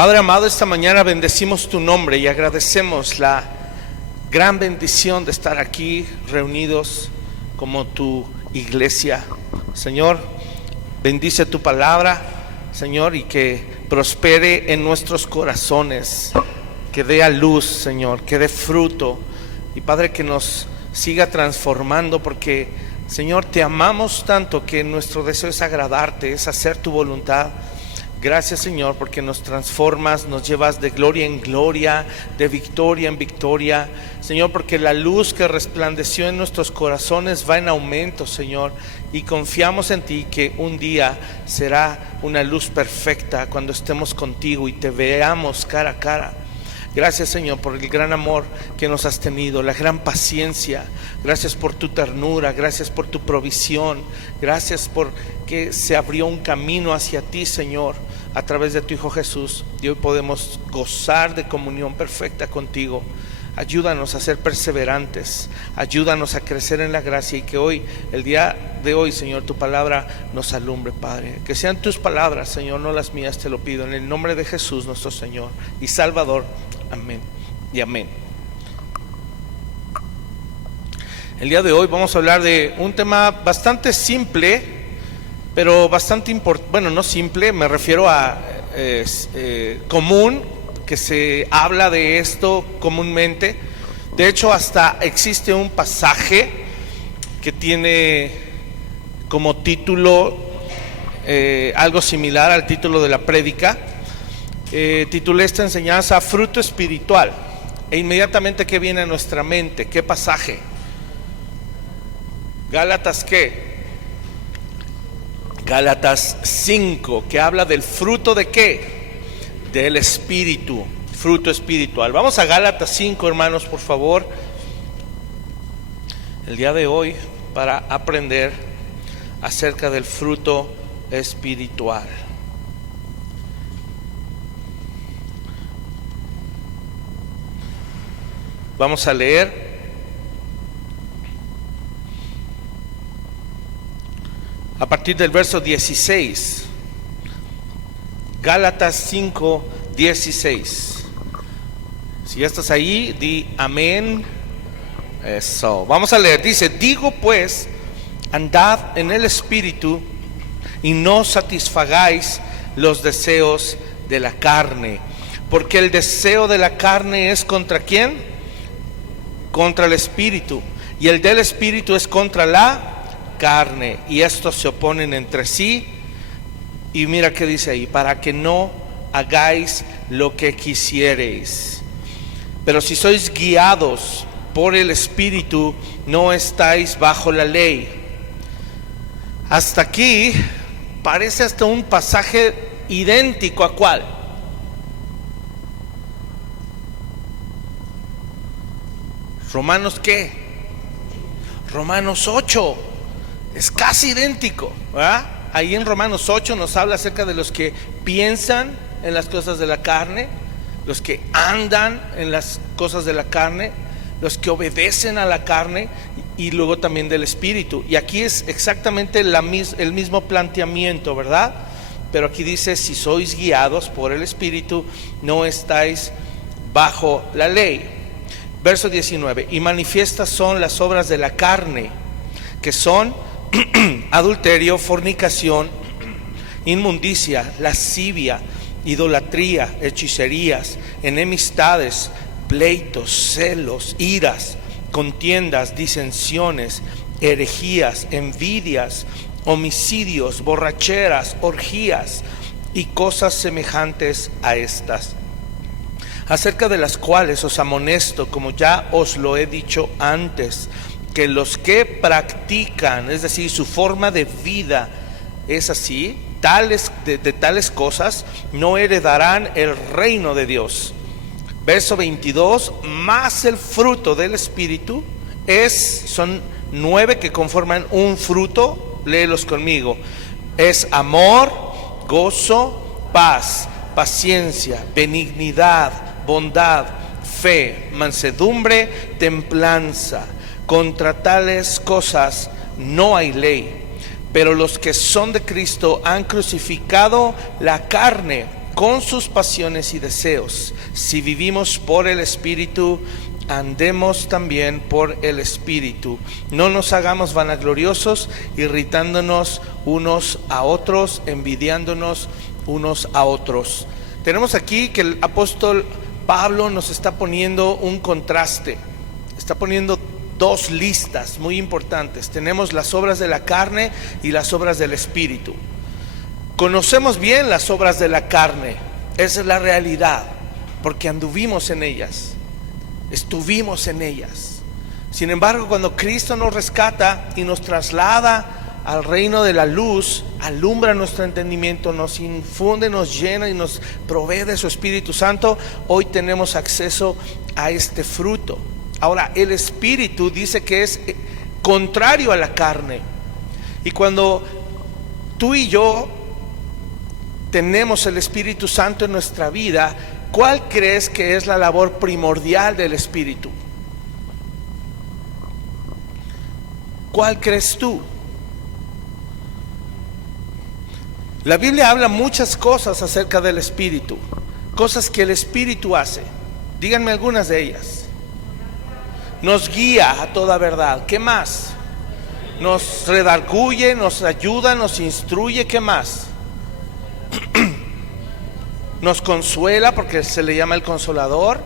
Padre amado, esta mañana bendecimos tu nombre y agradecemos la gran bendición de estar aquí reunidos como tu iglesia. Señor, bendice tu palabra, Señor, y que prospere en nuestros corazones, que dé a luz, Señor, que dé fruto. Y Padre, que nos siga transformando, porque Señor, te amamos tanto que nuestro deseo es agradarte, es hacer tu voluntad. Gracias, Señor, porque nos transformas, nos llevas de gloria en gloria, de victoria en victoria, Señor, porque la luz que resplandeció en nuestros corazones va en aumento, Señor, y confiamos en ti que un día será una luz perfecta cuando estemos contigo y te veamos cara a cara. Gracias, Señor, por el gran amor que nos has tenido, la gran paciencia. Gracias por tu ternura, gracias por tu provisión, gracias por que se abrió un camino hacia ti, Señor, a través de tu Hijo Jesús. Y hoy podemos gozar de comunión perfecta contigo. Ayúdanos a ser perseverantes, ayúdanos a crecer en la gracia, y que hoy, el día de hoy, Señor, tu palabra nos alumbre, Padre. Que sean tus palabras, Señor, no las mías, te lo pido en el nombre de Jesús, nuestro Señor y Salvador. Amén y amén. El día de hoy vamos a hablar de un tema bastante simple, pero bastante importante. Bueno, no simple, me refiero a común, que se habla de esto comúnmente. De hecho, hasta existe un pasaje que tiene como título algo similar al título de la prédica. Titulé esta enseñanza Fruto Espiritual. E inmediatamente, ¿qué viene a nuestra mente? ¿Qué pasaje? Gálatas, ¿qué? Gálatas 5, que habla del fruto ¿de qué? Del Espíritu, fruto espiritual. Vamos a Gálatas 5, hermanos, por favor, el día de hoy, para aprender acerca del fruto espiritual. Vamos a leer a partir del verso 16. Gálatas 5, 16. Si ya estás ahí, di amén. Eso. Vamos a leer. Dice: digo pues, andad en el Espíritu y no satisfagáis los deseos de la carne. Porque el deseo de la carne es ¿contra quién? Contra el Espíritu. Y el del Espíritu es contra la carne. Y estos se oponen entre sí. Y mira qué dice ahí: para que no hagáis lo que quisiereis. Pero si sois guiados por el Espíritu, no estáis bajo la ley. Hasta aquí parece hasta un pasaje idéntico a ¿cuál? Romanos ¿qué? Romanos 8. Es casi idéntico, ¿verdad? Ahí en Romanos 8 nos habla acerca de los que piensan en las cosas de la carne, los que andan en las cosas de la carne, los que obedecen a la carne, y luego también del Espíritu. Y aquí es exactamente el mismo planteamiento, ¿verdad? Pero aquí dice: si sois guiados por el Espíritu, no estáis bajo la ley. Verso 19: y manifiestas son las obras de la carne, que son adulterio, fornicación, inmundicia, lascivia, idolatría, hechicerías, enemistades, pleitos, celos, iras, contiendas, disensiones, herejías, envidias, homicidios, borracheras, orgías y cosas semejantes a estas, acerca de las cuales os amonesto, como ya os lo he dicho antes, que los que practican, es decir, su forma de vida es así, de tales cosas, no heredarán el reino de Dios. Verso 22: más el fruto del Espíritu son 9 que conforman un fruto. Léelos conmigo: es amor, gozo, paz, paciencia, benignidad, bondad, fe, mansedumbre, templanza. Contra tales cosas no hay ley. Pero los que son de Cristo han crucificado la carne con sus pasiones y deseos. Si vivimos por el Espíritu, andemos también por el Espíritu. No nos hagamos vanagloriosos, irritándonos unos a otros, envidiándonos unos a otros. Tenemos aquí que el apóstol Pablo nos está poniendo un contraste, está poniendo dos listas muy importantes. Tenemos las obras de la carne y las obras del Espíritu. Conocemos bien las obras de la carne, esa es la realidad, porque anduvimos en ellas, estuvimos en ellas. Sin embargo, cuando Cristo nos rescata y nos traslada al reino de la luz, alumbra nuestro entendimiento, nos infunde, nos llena y nos provee de su Espíritu Santo, hoy tenemos acceso a este fruto. Ahora, el Espíritu dice que es contrario a la carne, y cuando tú y yo tenemos el Espíritu Santo en nuestra vida, ¿cuál crees que es la labor primordial del Espíritu? ¿Cuál crees tú? La Biblia habla muchas cosas acerca del Espíritu, cosas que el Espíritu hace. Díganme algunas de ellas. Nos guía a toda verdad. ¿Qué más? Nos redarguye, nos ayuda, nos instruye. ¿Qué más? Nos consuela, porque se le llama el Consolador.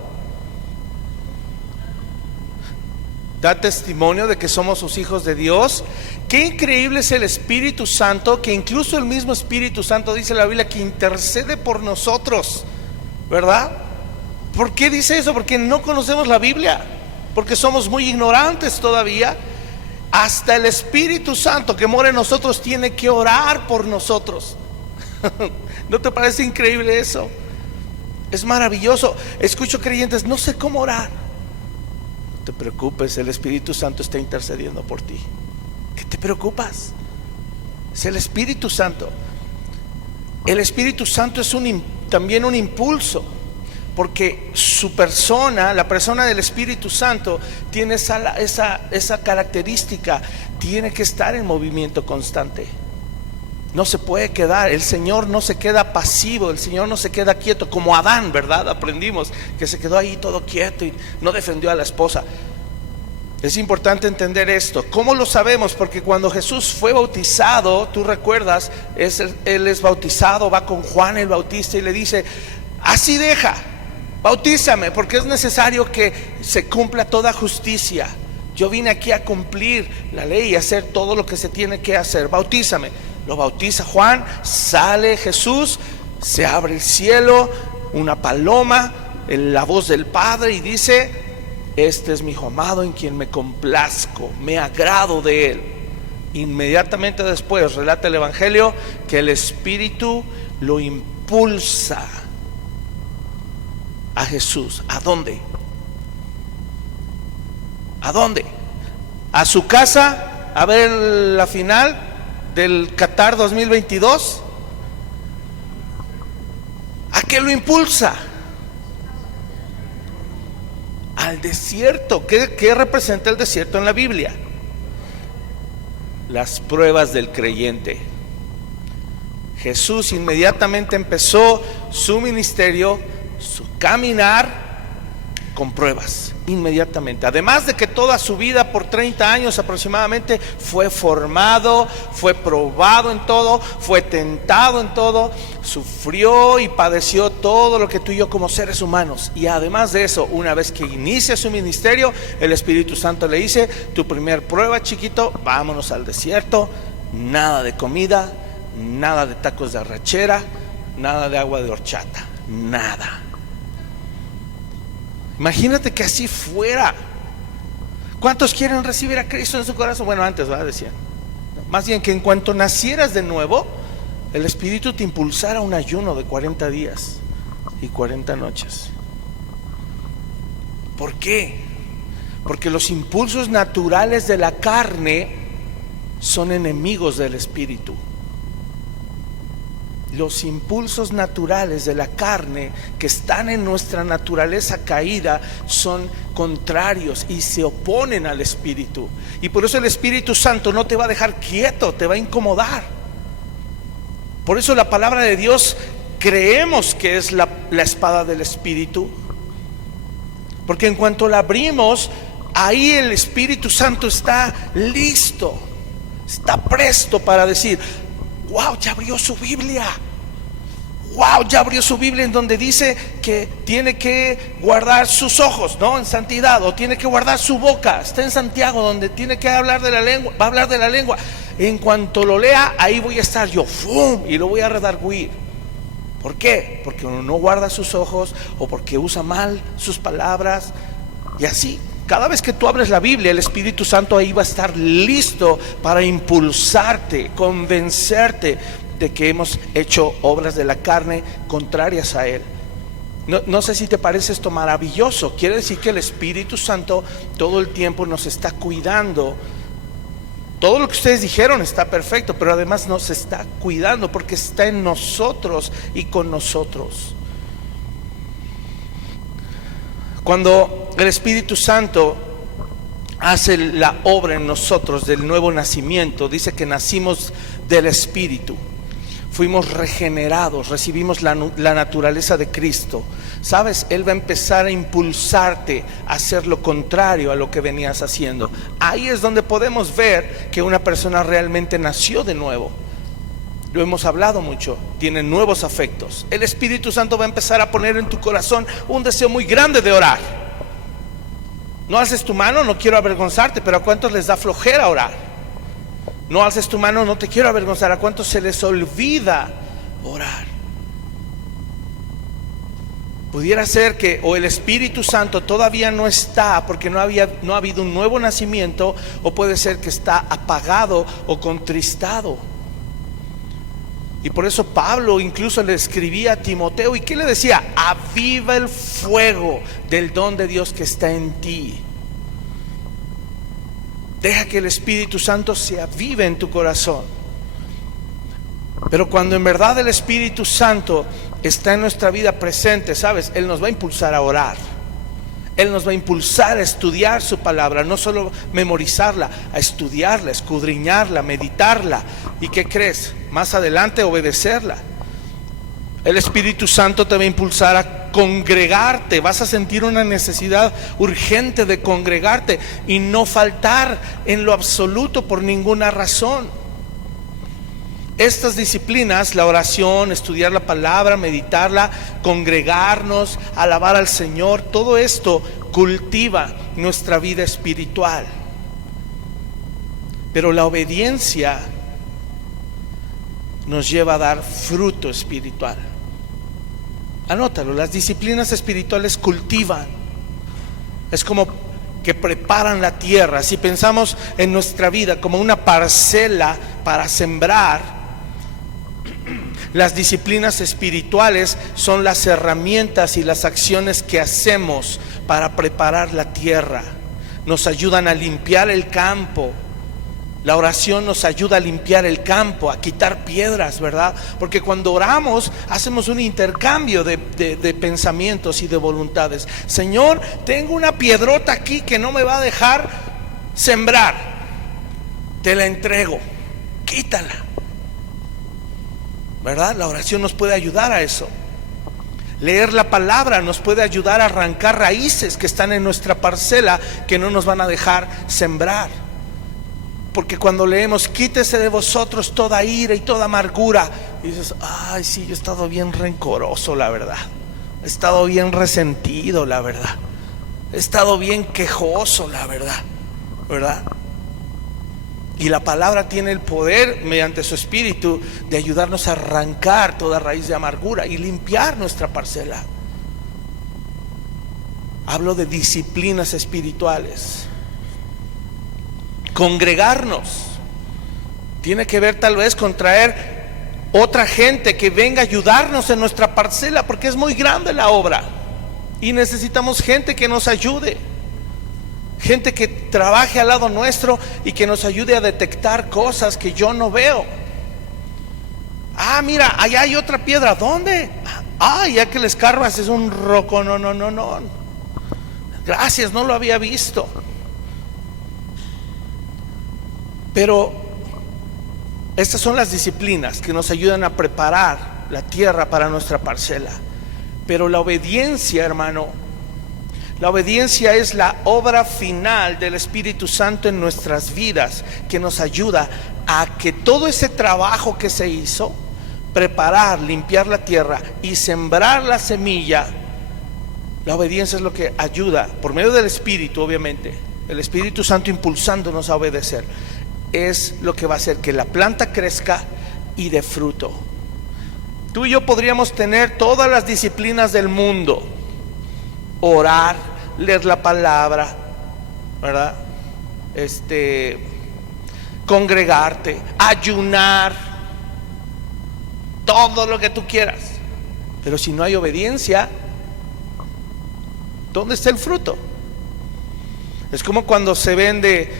Da testimonio de que somos sus hijos de Dios. Qué increíble es el Espíritu Santo, que incluso el mismo Espíritu Santo, dice la Biblia, que intercede por nosotros, ¿verdad? ¿Por qué dice eso? Porque no conocemos la Biblia, porque somos muy ignorantes todavía. Hasta el Espíritu Santo que mora en nosotros tiene que orar por nosotros. ¿No te parece increíble eso? Es maravilloso. Escucho creyentes, no sé cómo orar. No te preocupes, el Espíritu Santo está intercediendo por ti. ¿Qué te preocupas? Es el Espíritu Santo. El Espíritu Santo es también un impulso, porque su persona, la persona del Espíritu Santo, tiene esa característica. Tiene que estar en movimiento constante. No se puede quedar, el Señor no se queda pasivo, el Señor no se queda quieto, como Adán, ¿verdad? Aprendimos que se quedó ahí todo quieto y no defendió a la esposa. Es importante entender esto. ¿Cómo lo sabemos? Porque cuando Jesús fue bautizado, tú recuerdas, él es bautizado, va con Juan el Bautista y le dice: así deja, bautízame, porque es necesario que se cumpla toda justicia. Yo vine aquí a cumplir la ley y hacer todo lo que se tiene que hacer. Bautízame. Lo bautiza Juan, sale Jesús, se abre el cielo, una paloma, la voz del Padre, y dice: este es mi Hijo amado en quien me complazco, me agrado de él. Inmediatamente después relata el Evangelio que el Espíritu lo impulsa a Jesús. ¿A dónde? ¿A dónde? ¿A su casa a ver la final del Qatar 2022? ¿A qué lo impulsa? Al desierto. ¿Qué representa el desierto en la Biblia? Las pruebas del creyente. Jesús inmediatamente empezó su ministerio, su caminar, con pruebas, inmediatamente. Además de que toda su vida, por 30 años aproximadamente, fue formado, fue probado en todo, fue tentado en todo, sufrió y padeció todo lo que tú y yo como seres humanos. Y además de eso, una vez que inicia su ministerio, el Espíritu Santo le dice: tu primer prueba, chiquito, vámonos al desierto. Nada de comida, nada de tacos de arrachera, nada de agua de horchata, nada. Imagínate que así fuera. ¿Cuántos quieren recibir a Cristo en su corazón? Bueno, antes, ¿verdad? Decían. Más bien que en cuanto nacieras de nuevo, el Espíritu te impulsara a un ayuno de 40 días y 40 noches. ¿Por qué? Porque los impulsos naturales de la carne son enemigos del Espíritu. Los impulsos naturales de la carne que están en nuestra naturaleza caída son contrarios y se oponen al Espíritu. Y por eso el Espíritu Santo no te va a dejar quieto, te va a incomodar. Por eso la palabra de Dios creemos que es la espada del Espíritu, porque en cuanto la abrimos, ahí el Espíritu Santo está listo, está presto para decir: wow, ya abrió su Biblia. Wow, ya abrió su Biblia, en donde dice que tiene que guardar sus ojos, ¿no? En santidad, o tiene que guardar su boca. Está en Santiago, donde tiene que hablar de la lengua, va a hablar de la lengua. En cuanto lo lea, ahí voy a estar yo, ¡fum!, y lo voy a redarguir. ¿Por qué? Porque uno no guarda sus ojos, o porque usa mal sus palabras. Y así, cada vez que tú abres la Biblia, el Espíritu Santo ahí va a estar listo para impulsarte, convencerte de que hemos hecho obras de la carne contrarias a Él. No sé si te parece esto maravilloso. Quiere decir que el Espíritu Santo todo el tiempo nos está cuidando. Todo lo que ustedes dijeron está perfecto, pero además nos está cuidando porque está en nosotros y con nosotros. Cuando el Espíritu Santo hace la obra en nosotros del nuevo nacimiento, dice que nacimos del Espíritu. Fuimos regenerados, recibimos la naturaleza de Cristo. ¿Sabes? Él va a empezar a impulsarte a hacer lo contrario a lo que venías haciendo. Ahí es donde podemos ver que una persona realmente nació de nuevo. Lo hemos hablado mucho, tiene nuevos afectos. El Espíritu Santo va a empezar a poner en tu corazón un deseo muy grande de orar. No alces tu mano, no quiero avergonzarte, pero ¿a cuántos les da flojera orar? No alces tu mano, no te quiero avergonzar. ¿A cuántos se les olvida orar? Pudiera ser que o el Espíritu Santo todavía no está porque no ha habido un nuevo nacimiento, o puede ser que está apagado o contristado. Y por eso Pablo incluso le escribía a Timoteo, ¿y qué le decía? Aviva el fuego del don de Dios que está en ti. Deja que el Espíritu Santo se avive en tu corazón. Pero cuando en verdad el Espíritu Santo está en nuestra vida presente, ¿sabes? Él nos va a impulsar a orar. Él nos va a impulsar a estudiar su palabra, no solo memorizarla, a estudiarla, escudriñarla, meditarla. ¿Y qué crees? Más adelante obedecerla. El Espíritu Santo te va a impulsar a congregarte. Vas a sentir una necesidad urgente de congregarte y no faltar en lo absoluto por ninguna razón. Estas disciplinas, la oración, estudiar la palabra, meditarla, congregarnos, alabar al Señor, todo esto cultiva nuestra vida espiritual. Pero la obediencia nos lleva a dar fruto espiritual. Anótalo, las disciplinas espirituales cultivan. Es como que preparan la tierra. Si pensamos en nuestra vida como una parcela para sembrar, las disciplinas espirituales son las herramientas y las acciones que hacemos para preparar la tierra. Nos ayudan a limpiar el campo. La oración nos ayuda a limpiar el campo, a quitar piedras, ¿verdad? Porque cuando oramos hacemos un intercambio de pensamientos y de voluntades. Señor, tengo una piedrota aquí que no me va a dejar sembrar. Te la entrego, quítala. ¿Verdad? La oración nos puede ayudar a eso. Leer la palabra nos puede ayudar a arrancar raíces que están en nuestra parcela que no nos van a dejar sembrar. Porque cuando leemos, quítese de vosotros toda ira y toda amargura, y dices, ay, sí, yo he estado bien rencoroso, la verdad. He estado bien resentido, la verdad. He estado bien quejoso, la verdad. ¿Verdad? Y la palabra tiene el poder, mediante su espíritu, de ayudarnos a arrancar toda raíz de amargura y limpiar nuestra parcela. Hablo de disciplinas espirituales. Congregarnos tiene que ver tal vez con traer otra gente que venga a ayudarnos en nuestra parcela, porque es muy grande la obra y necesitamos gente que nos ayude, gente que trabaje al lado nuestro y que nos ayude a detectar cosas que yo no veo. Ah, mira, allá hay otra piedra. ¿Dónde? Ah, ya que les escarbas es un roco. No. Gracias, no lo había visto. Pero estas son las disciplinas que nos ayudan a preparar la tierra para nuestra parcela. Pero la obediencia, hermano, la obediencia es la obra final del Espíritu Santo en nuestras vidas, que nos ayuda a que todo ese trabajo que se hizo, preparar, limpiar la tierra y sembrar la semilla, la obediencia es lo que ayuda, por medio del Espíritu, obviamente, el Espíritu Santo impulsándonos a obedecer, es lo que va a hacer que la planta crezca y dé fruto. Tú y yo podríamos tener todas las disciplinas del mundo, orar, leer la palabra, ¿verdad? Congregarte, ayunar, todo lo que tú quieras, pero si no hay obediencia, ¿dónde está el fruto? Es como cuando se vende,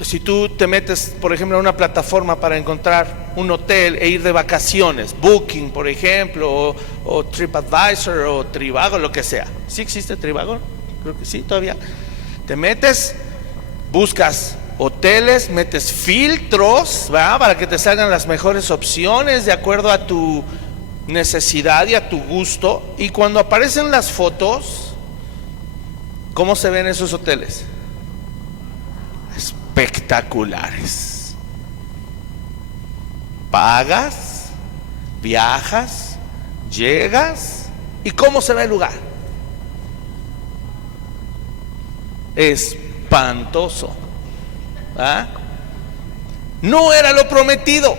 si tú te metes, por ejemplo, en una plataforma para encontrar un hotel e ir de vacaciones, Booking, por ejemplo, o TripAdvisor, o Trivago, lo que sea. ¿Sí existe Trivago? Creo que sí, todavía. Te metes, buscas hoteles, metes filtros, ¿verdad?, para que te salgan las mejores opciones de acuerdo a tu necesidad y a tu gusto. Y cuando aparecen las fotos, ¿cómo se ven esos hoteles? Espectaculares. Pagas, viajas, llegas, ¿y cómo se ve el lugar? Espantoso. ¿Ah? No era lo prometido.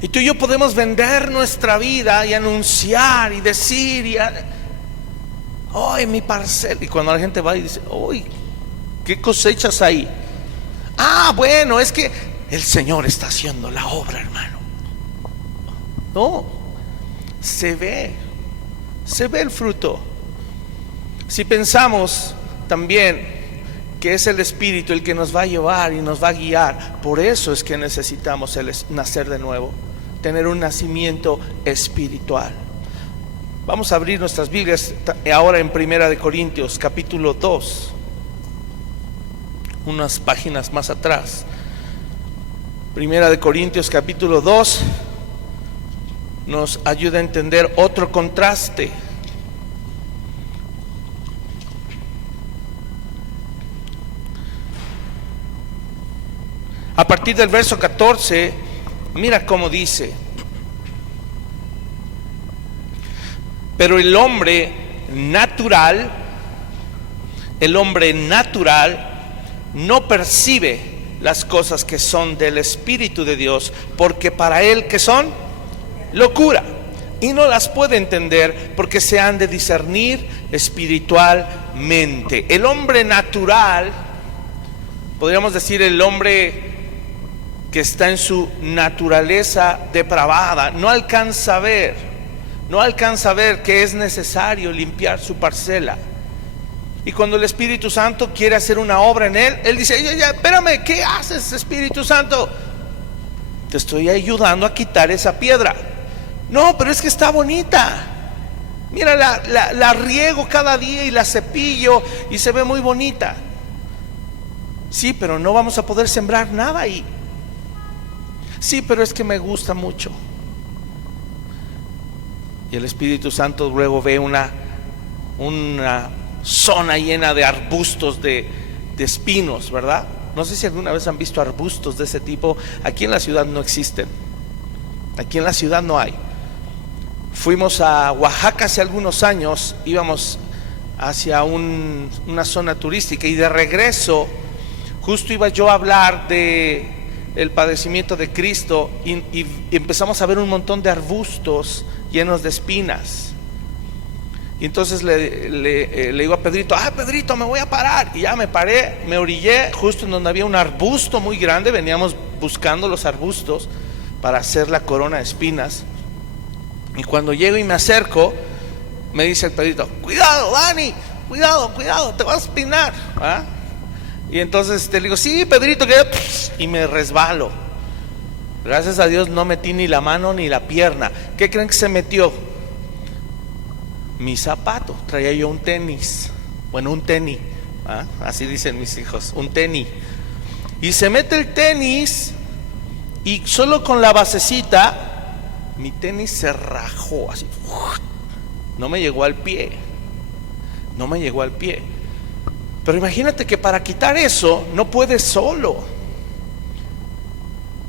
Y tú y yo podemos vender nuestra vida y anunciar y decir, ¡ay, mi parcela! Y cuando la gente va y dice, ¡ay, qué cosechas ahí! Ah, bueno, es que el Señor está haciendo la obra, hermano. No, se ve el fruto. Si pensamos también que es el Espíritu el que nos va a llevar y nos va a guiar, por eso es que necesitamos nacer de nuevo, tener un nacimiento espiritual. Vamos a abrir nuestras Biblias ahora en Primera de Corintios, capítulo 2, unas páginas más atrás. Primera de Corintios, capítulo 2, nos ayuda a entender otro contraste. A partir del verso 14, mira cómo dice: pero el hombre natural no percibe las cosas que son del Espíritu de Dios, porque para él que son locura, y no las puede entender porque se han de discernir espiritualmente. El hombre natural, podríamos decir el hombre que está en su naturaleza depravada, no alcanza a ver que es necesario limpiar su parcela. Y cuando el Espíritu Santo quiere hacer una obra en él dice, ya, espérame, ¿qué haces, Espíritu Santo? Te estoy ayudando a quitar esa piedra. No, pero es que está bonita. Mira, la riego cada día y la cepillo y se ve muy bonita. Sí, pero no vamos a poder sembrar nada ahí. Sí, pero es que me gusta mucho. Y el Espíritu Santo luego ve una zona llena de arbustos de espinos, ¿verdad? No sé si alguna vez han visto arbustos de ese tipo. Aquí en la ciudad no existen. Aquí en la ciudad no hay. Fuimos a Oaxaca hace algunos años, íbamos hacia una zona turística y de regreso justo iba yo a hablar de el padecimiento de Cristo y empezamos a ver un montón de arbustos llenos de espinas. Y entonces le digo a Pedrito, Pedrito, me voy a parar. Y ya me paré, me orillé justo en donde había un arbusto muy grande. Veníamos buscando los arbustos para hacer la corona de espinas. Y cuando llego y me acerco, me dice el Pedrito, cuidado, Dani, cuidado, te vas a espinar. ¿Ah? Y entonces le digo, sí, Pedrito, y me resbalo. Gracias a Dios no metí ni la mano ni la pierna. ¿Qué creen que se metió? Mi zapato. Traía yo un tenis. Bueno, un tenis. ¿Ah? Así dicen mis hijos, un tenis. Y se mete el tenis Y solo con la basecita, mi tenis se rajó así. No me llegó al pie. No me llegó al pie. Pero imagínate que para quitar eso no puedes solo.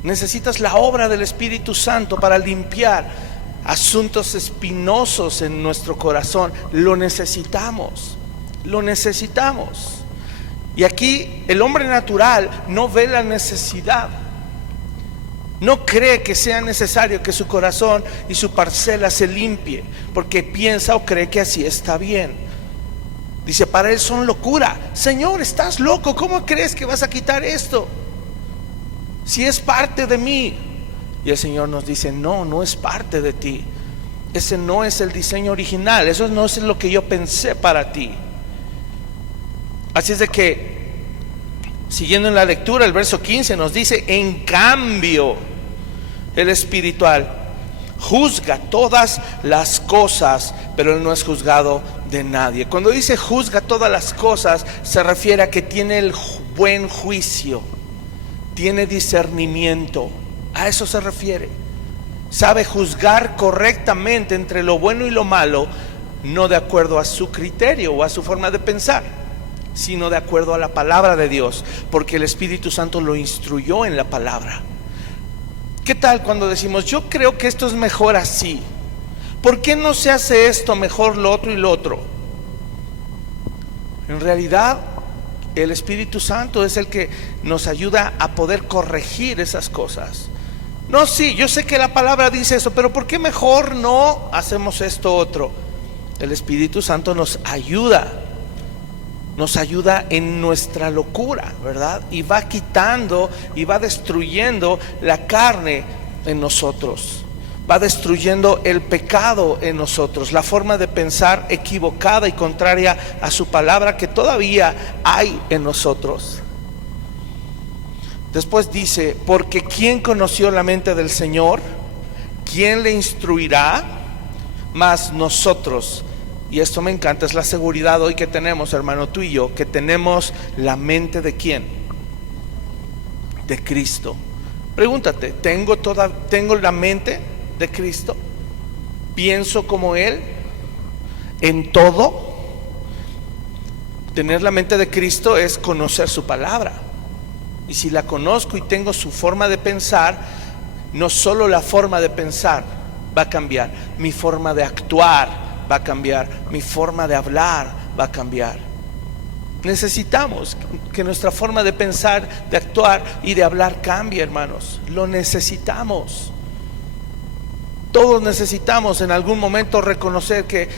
Necesitas la obra del Espíritu Santo para limpiar asuntos espinosos en nuestro corazón. Lo necesitamos. Lo necesitamos. Y aquí el hombre natural no ve la necesidad. No cree que sea necesario que su corazón y su parcela se limpie, porque piensa o cree que así está bien. Dice, para él son locura. Señor, estás loco, ¿cómo crees que vas a quitar esto? Si es parte de mí. Y el Señor nos dice, no, no es parte de ti. Ese no es el diseño original, eso no es lo que yo pensé para ti. Así es de que, siguiendo en la lectura, el verso 15 nos dice, en cambio, el espiritual juzga todas las cosas, pero él no es juzgado de nadie. Cuando dice juzga todas las cosas, se refiere a que tiene el buen juicio, tiene discernimiento. A eso se refiere. Sabe juzgar correctamente entre lo bueno y lo malo, no de acuerdo a su criterio o a su forma de pensar, sino de acuerdo a la palabra de Dios, porque el Espíritu Santo lo instruyó en la palabra. ¿Qué tal cuando decimos, yo creo que esto es mejor así? ¿Por qué no se hace esto mejor lo otro y lo otro? En realidad, el Espíritu Santo es el que nos ayuda a poder corregir esas cosas. No, sí, yo sé que la palabra dice eso, pero ¿por qué mejor no hacemos esto otro? El Espíritu Santo nos ayuda en nuestra locura, ¿verdad? Y va quitando y va destruyendo la carne en nosotros, va destruyendo el pecado en nosotros, la forma de pensar equivocada y contraria a su palabra que todavía hay en nosotros. Después dice, porque ¿quién conoció la mente del Señor? ¿Quién le instruirá? Mas nosotros. Y esto me encanta, es la seguridad hoy que tenemos, hermano, tú y yo, que tenemos la mente de ¿quién? De Cristo. Pregúntate, ¿tengo la mente de Cristo? ¿Pienso como Él en todo? Tener la mente de Cristo es conocer su palabra. Y si la conozco y tengo su forma de pensar, no solo la forma de pensar va a cambiar, mi forma de actuar va a cambiar, mi forma de hablar va a cambiar. Necesitamos que nuestra forma de pensar, de actuar y de hablar cambie, hermanos. Lo necesitamos. Todos necesitamos en algún momento reconocer que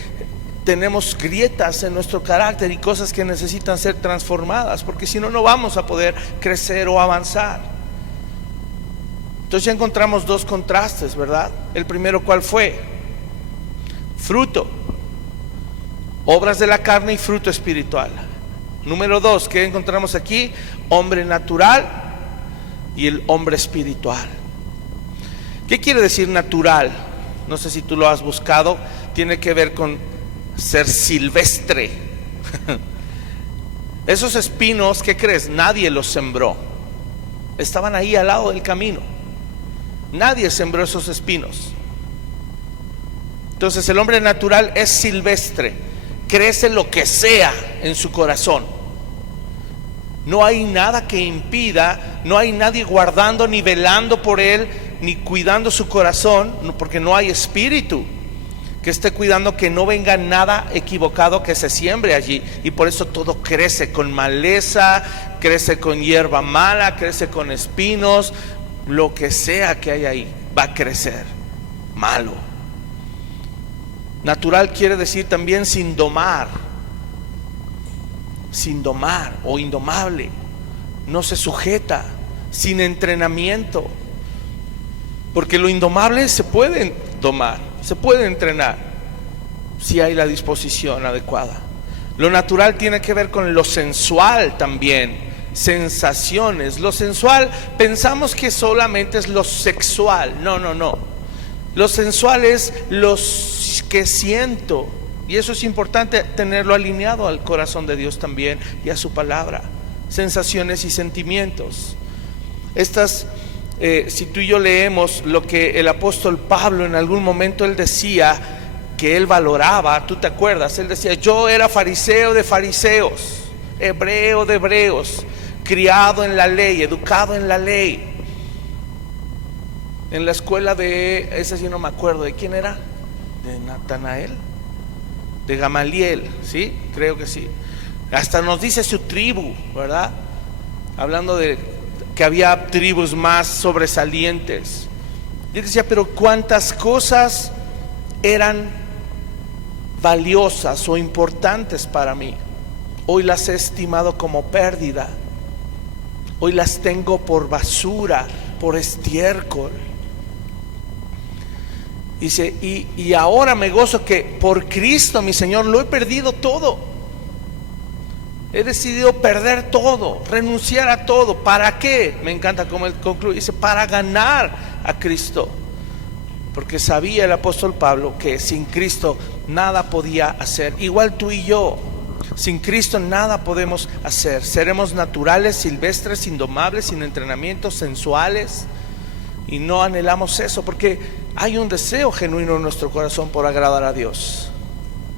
tenemos grietas en nuestro carácter y cosas que necesitan ser transformadas, porque si no, no vamos a poder crecer o avanzar. Entonces ya encontramos dos contrastes, ¿verdad? El primero, ¿cuál fue? Fruto, obras de la carne y fruto espiritual. Número 2, ¿qué encontramos aquí? Hombre natural y el hombre espiritual. ¿Qué quiere decir natural? No sé si tú lo has buscado. Tiene que ver con ser silvestre. Esos espinos, ¿qué crees? Nadie los sembró. Estaban ahí al lado del camino. Nadie sembró esos espinos. Entonces el hombre natural es silvestre, crece lo que sea en su corazón. No hay nada que impida, no hay nadie guardando ni velando por él, ni cuidando su corazón, porque no hay espíritu que esté cuidando que no venga nada equivocado que se siembre allí. Y por eso todo crece con maleza, crece con hierba mala, crece con espinos. Lo que sea que hay ahí va a crecer malo. Natural quiere decir también sin domar o indomable. No se sujeta, sin entrenamiento. Porque lo indomable se puede domar, se puede entrenar, si hay la disposición adecuada. Lo natural tiene que ver con lo sensual también, sensaciones. Lo sensual pensamos que solamente es lo sexual. No. Lo sensual es lo que siento. Y eso es importante tenerlo alineado al corazón de Dios también y a su palabra. Sensaciones y sentimientos. Estas si tú y yo leemos lo que el apóstol Pablo en algún momento él decía que él valoraba, tú te acuerdas, él decía: yo era fariseo de fariseos, hebreo de hebreos, criado en la ley, educado en la ley, en la escuela de, ese sí no me acuerdo, ¿de quién era? ¿De Natanael? ¿De Gamaliel? ¿Sí? Creo que sí. Hasta nos dice su tribu, ¿verdad? Hablando de que había tribus más sobresalientes. Yo decía: pero cuántas cosas eran valiosas o importantes para mí, hoy las he estimado como pérdida, hoy las tengo por basura, por estiércol. Dice: y ahora me gozo que por Cristo mi Señor lo he perdido todo. He decidido perder todo, renunciar a todo. ¿Para qué? Me encanta cómo él concluye. Dice: para ganar a Cristo. Porque sabía el apóstol Pablo que sin Cristo nada podía hacer. Igual tú y yo, sin Cristo nada podemos hacer. Seremos naturales, silvestres, indomables, sin entrenamiento, sensuales. Y no anhelamos eso, porque hay un deseo genuino en nuestro corazón por agradar a Dios.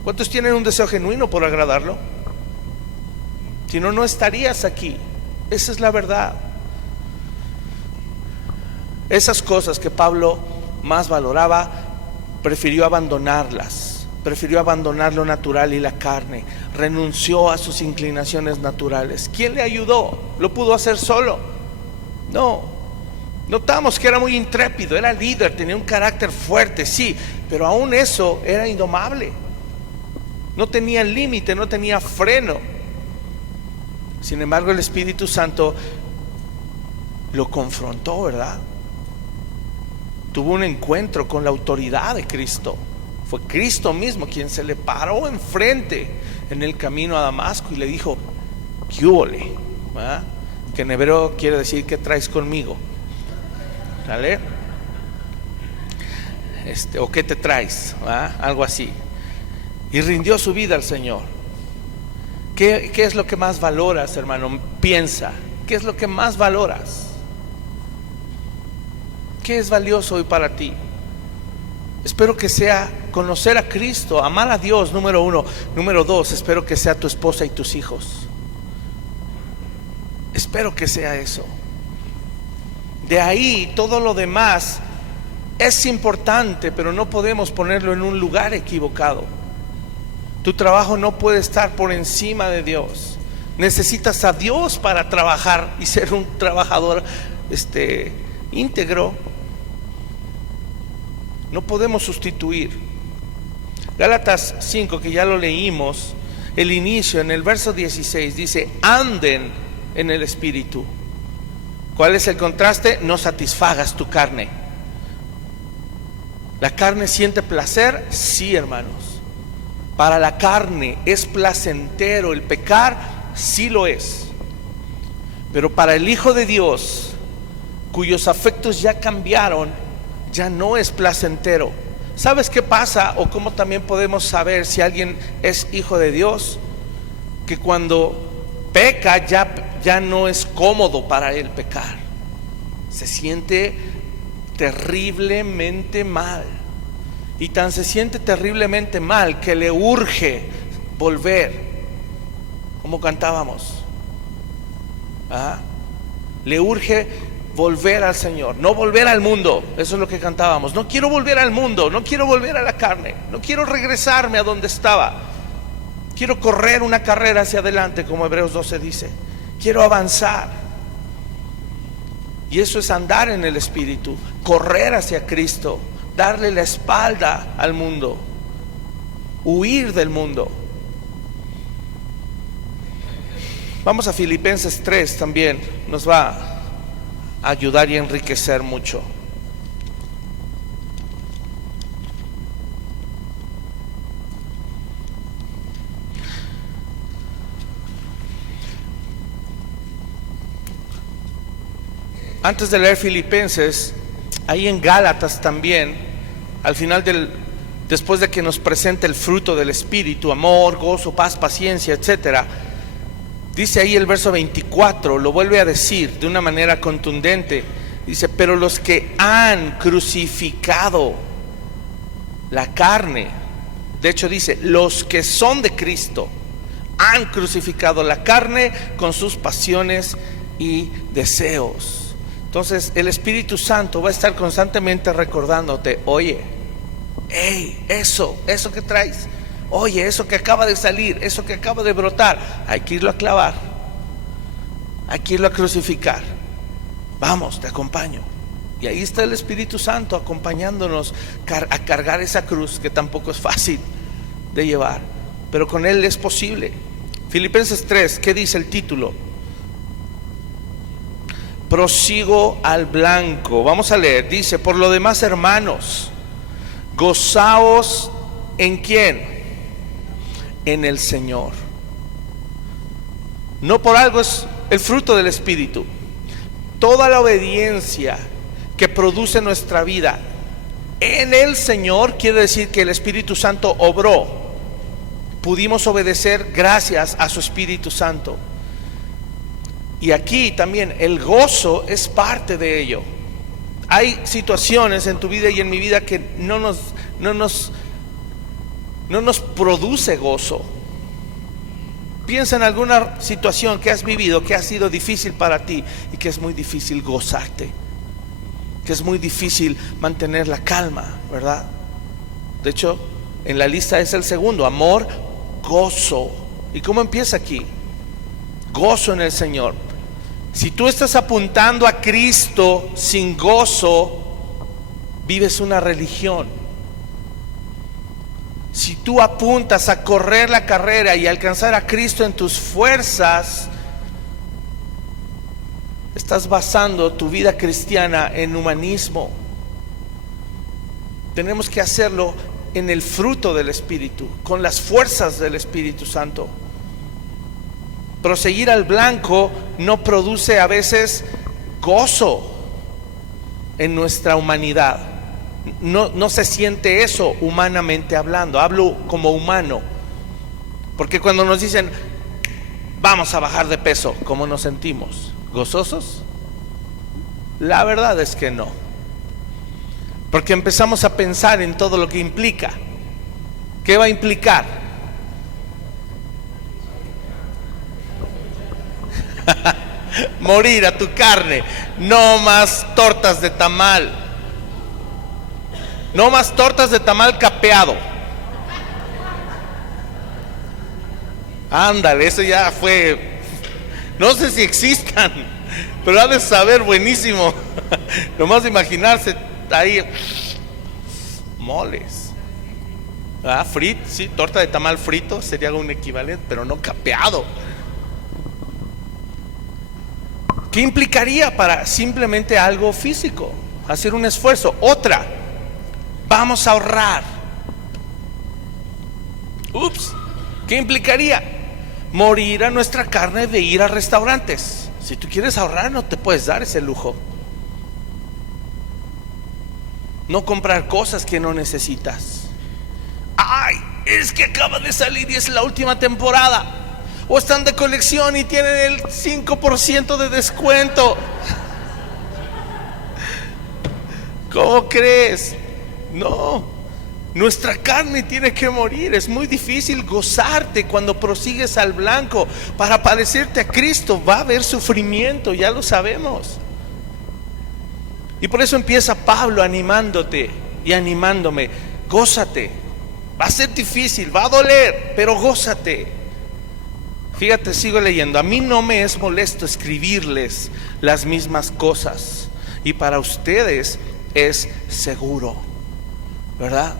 ¿Cuántos tienen un deseo genuino por agradarlo? Si no, no estarías aquí. Esa es la verdad. Esas cosas que Pablo más valoraba, prefirió abandonarlas. Prefirió abandonar lo natural y la carne. Renunció a sus inclinaciones naturales. ¿Quién le ayudó? ¿Lo pudo hacer solo? No. Notamos que era muy intrépido, era líder, tenía un carácter fuerte, sí, pero aún eso era indomable. No tenía límite, no tenía freno. Sin embargo, el Espíritu Santo lo confrontó, ¿verdad? Tuvo un encuentro con la autoridad de Cristo. Fue Cristo mismo quien se le paró enfrente en el camino a Damasco y le dijo: ¿qué húbole? ¿verdad? Que en hebreo quiere decir: ¿qué traes conmigo? ¿Vale? O ¿qué te traes? ¿verdad? Algo así. Y rindió su vida al Señor. ¿Qué es lo que más valoras, hermano? Piensa, ¿qué es lo que más valoras? ¿Qué es valioso hoy para ti? Espero que sea conocer a Cristo, amar a Dios, número uno. Número dos, espero que sea tu esposa y tus hijos. Espero que sea eso. De ahí todo lo demás es importante, pero no podemos ponerlo en un lugar equivocado. Tu trabajo no puede estar por encima de Dios. Necesitas a Dios para trabajar y ser un trabajador íntegro. No podemos sustituir. Gálatas 5, que ya lo leímos, el inicio en el verso 16 dice: anden en el Espíritu. ¿Cuál es el contraste? No satisfagas tu carne. ¿La carne siente placer? Sí, hermanos. Para la carne es placentero el pecar, sí lo es. Pero para el Hijo de Dios, cuyos afectos ya cambiaron, ya no es placentero. ¿Sabes qué pasa? O cómo también podemos saber si alguien es hijo de Dios. Que cuando peca ya no es cómodo para él pecar. Se siente terriblemente mal. Y tan se siente terriblemente mal que le urge volver, como cantábamos. Le urge volver al Señor, no volver al mundo. Eso es lo que cantábamos. No quiero volver al mundo, no quiero volver a la carne, no quiero regresarme a donde estaba. Quiero correr una carrera hacia adelante, como Hebreos 12 dice. Quiero avanzar. Y eso es andar en el Espíritu, correr hacia Cristo, darle la espalda al mundo, huir del mundo. Vamos a Filipenses 3 también, nos va a ayudar y enriquecer mucho. Antes de leer Filipenses, ahí en Gálatas también, al final después de que nos presenta el fruto del Espíritu, amor, gozo, paz, paciencia, etcétera, dice ahí el verso 24, lo vuelve a decir de una manera contundente: Dice, pero los que han crucificado la carne, de hecho dice, los que son de Cristo han crucificado la carne con sus pasiones y deseos. Entonces el Espíritu Santo va a estar constantemente recordándote, oye, hey, eso que traes, oye, eso que acaba de salir, eso que acaba de brotar, hay que irlo a clavar, hay que irlo a crucificar. Vamos, te acompaño. Y ahí está el Espíritu Santo acompañándonos a cargar esa cruz, que tampoco es fácil de llevar, pero con Él es posible. Filipenses 3, ¿qué dice el título? Prosigo al blanco. Vamos a leer, dice, por lo demás, hermanos, gozaos ¿en quién? En el Señor. No por algo es el fruto del Espíritu. Toda la obediencia que produce nuestra vida en el Señor quiere decir que el Espíritu Santo obró. Pudimos obedecer gracias a su Espíritu Santo. Y aquí también el gozo es parte de ello. Hay situaciones en tu vida y en mi vida que no nos produce gozo. Piensa en alguna situación que has vivido, que ha sido difícil para ti y que es muy difícil gozarte, que es muy difícil mantener la calma, ¿verdad? De hecho, en la lista es el segundo, amor, gozo. ¿Y cómo empieza aquí? Gozo en el Señor. Si tú estás apuntando a Cristo sin gozo, vives una religión. Si tú apuntas a correr la carrera y alcanzar a Cristo en tus fuerzas, estás basando tu vida cristiana en humanismo. Tenemos que hacerlo en el fruto del Espíritu, con las fuerzas del Espíritu Santo. Proseguir al blanco no produce a veces gozo en nuestra humanidad. No se siente eso humanamente hablando. Hablo como humano, porque cuando nos dicen vamos a bajar de peso, ¿cómo nos sentimos? ¿Gozosos? La verdad es que no, porque empezamos a pensar en todo lo que implica. ¿Qué va a implicar? Morir a tu carne. No más tortas de tamal. No más tortas de tamal capeado. Ándale, eso ya fue. No sé si existan, pero ha de saber buenísimo. Nomás imaginarse ahí moles. Frito, sí, torta de tamal frito sería un equivalente, pero no capeado. ¿Qué implicaría para simplemente algo físico? Hacer un esfuerzo. Otra, vamos a ahorrar. ¿Qué implicaría? Morir a nuestra carne de ir a restaurantes. Si tú quieres ahorrar, no te puedes dar ese lujo. No comprar cosas que no necesitas. Ay, es que acaba de salir y es la última temporada. O están de colección y tienen el 5% de descuento. ¿Cómo crees? No, nuestra carne tiene que morir. Es muy difícil gozarte cuando prosigues al blanco. Para parecerte a Cristo va a haber sufrimiento, ya lo sabemos. Y por eso empieza Pablo animándote y animándome. Gózate. Va a ser difícil, va a doler, pero gózate. Fíjate, sigo leyendo. A mí no me es molesto escribirles las mismas cosas, y para ustedes es seguro, ¿verdad?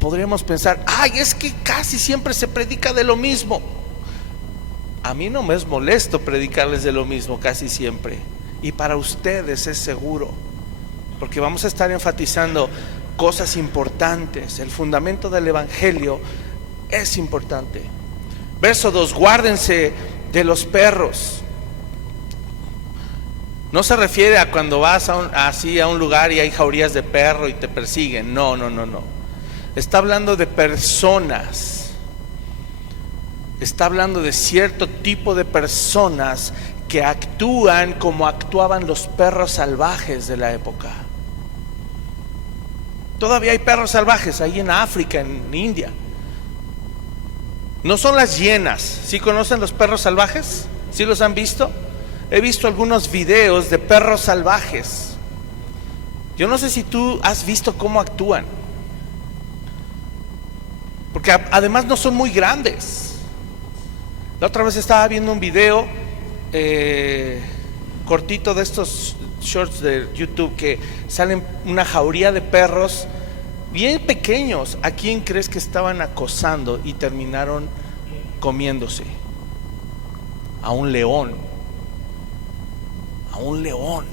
Podríamos pensar, ay, es que casi siempre se predica de lo mismo. A mí no me es molesto predicarles de lo mismo casi siempre, y para ustedes es seguro, porque vamos a estar enfatizando cosas importantes. El fundamento del Evangelio es importante. Verso 2, guárdense de los perros. No se refiere a cuando vas así a un lugar y hay jaurías de perro y te persiguen. No. Está hablando de personas. Está hablando de cierto tipo de personas que actúan como actuaban los perros salvajes de la época. Todavía hay perros salvajes ahí en África, en India. No son las hienas. ¿Sí conocen los perros salvajes? ¿Sí los han visto? He visto algunos videos de perros salvajes. Yo no sé si tú has visto cómo actúan, porque además no son muy grandes. La otra vez estaba viendo un video cortito de estos shorts de YouTube que salen una jauría de perros bien pequeños. ¿A quién crees que estaban acosando y terminaron comiéndose? A un león. A un león.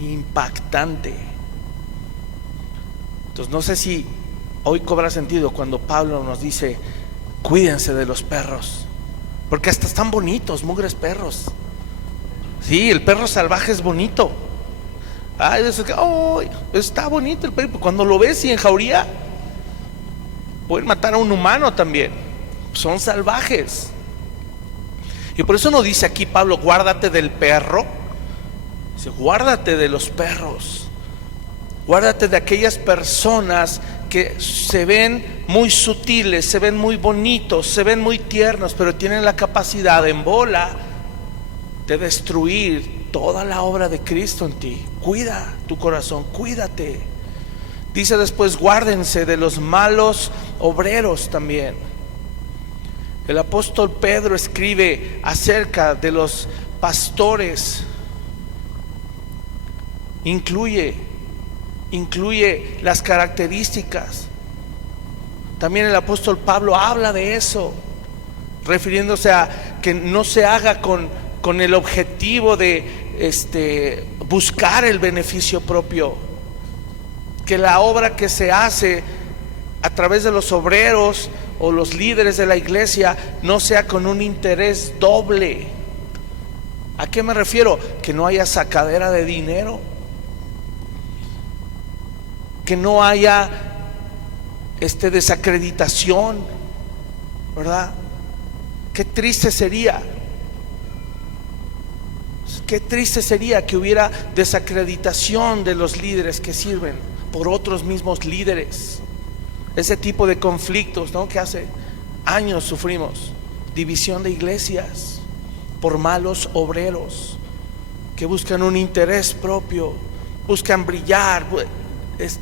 Impactante. Entonces no sé si hoy cobra sentido cuando Pablo nos dice: cuídense de los perros, porque hasta están bonitos, mugres perros. Sí, el perro salvaje es bonito. Ay, está bonito el perro. Cuando lo ves y en jauría, pueden matar a un humano también. Son salvajes. Y por eso no dice aquí Pablo: guárdate del perro. Dice: guárdate de los perros. Guárdate de aquellas personas que se ven muy sutiles, se ven muy bonitos, se ven muy tiernos, pero tienen la capacidad en bola de destruir toda la obra de Cristo en ti. Cuida tu corazón, cuídate. Dice después: guárdense de los malos obreros también. El apóstol Pedro escribe acerca de los pastores. Incluye las características. También el apóstol Pablo habla de eso, refiriéndose a que no se haga con el objetivo de buscar el beneficio propio, que la obra que se hace a través de los obreros o los líderes de la iglesia no sea con un interés doble. ¿A qué me refiero? Que no haya sacadera de dinero, que no haya desacreditación, ¿verdad? Qué triste sería que hubiera desacreditación de los líderes que sirven por otros mismos líderes. Ese tipo de conflictos, ¿no?, que hace años sufrimos. División de iglesias por malos obreros que buscan un interés propio, buscan brillar.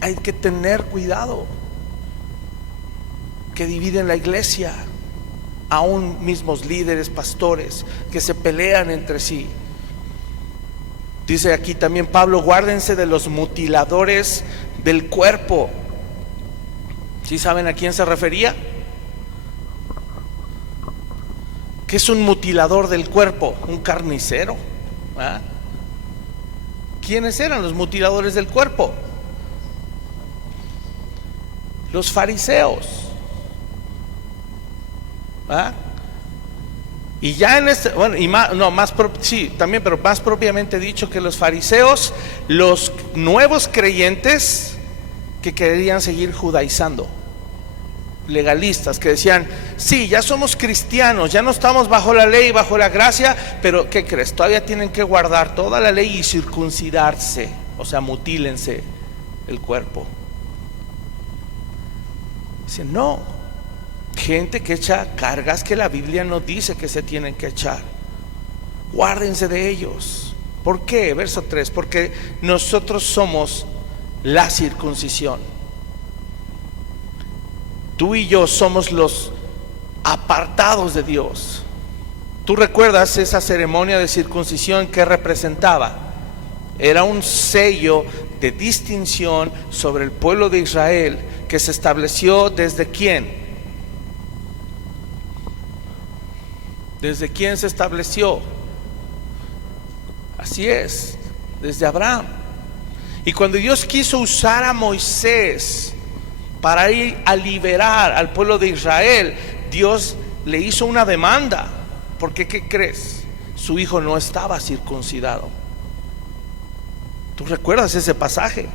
Hay que tener cuidado, que dividen la iglesia, aún mismos líderes, pastores, que se pelean entre sí. Dice aquí también Pablo: guárdense de los mutiladores del cuerpo. ¿Sí saben a quién se refería? ¿Qué es un mutilador del cuerpo? Un carnicero. ¿Ah? ¿Quiénes eran los mutiladores del cuerpo? Los fariseos. ¿Ah? Y ya en pero más propiamente dicho que los fariseos, los nuevos creyentes que querían seguir judaizando, legalistas, que decían: sí, ya somos cristianos, ya no estamos bajo la ley, bajo la gracia, pero ¿qué crees? Todavía tienen que guardar toda la ley y circuncidarse, o sea, mutílense el cuerpo. Dicen: no, gente que echa cargas que la Biblia no dice que se tienen que echar. Guárdense de ellos. ¿Por qué? Verso 3: porque nosotros somos la circuncisión. Tú y yo somos los apartados de Dios. ¿Tú recuerdas esa ceremonia de circuncisión que representaba? Era un sello de distinción sobre el pueblo de Israel, que se estableció desde ¿quién? ¿Desde quién se estableció? Así es, desde Abraham. Y cuando Dios quiso usar a Moisés para ir a liberar al pueblo de Israel, Dios le hizo una demanda. Porque ¿qué crees? Su hijo no estaba circuncidado. ¿Tú recuerdas ese pasaje?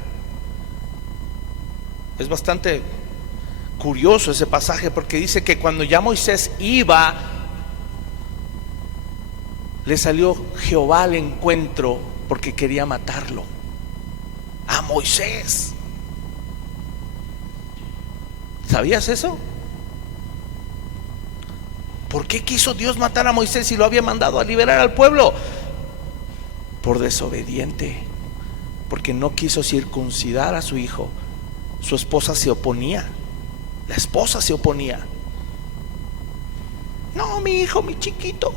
Es bastante curioso ese pasaje, porque dice que cuando ya Moisés iba le salió Jehová al encuentro porque quería matarlo. A Moisés. ¿Sabías eso? ¿Por qué quiso Dios matar a Moisés si lo había mandado a liberar al pueblo? Por desobediente, porque no quiso circuncidar a su hijo. Su esposa se oponía. La esposa se oponía. No, mi hijo, mi chiquito.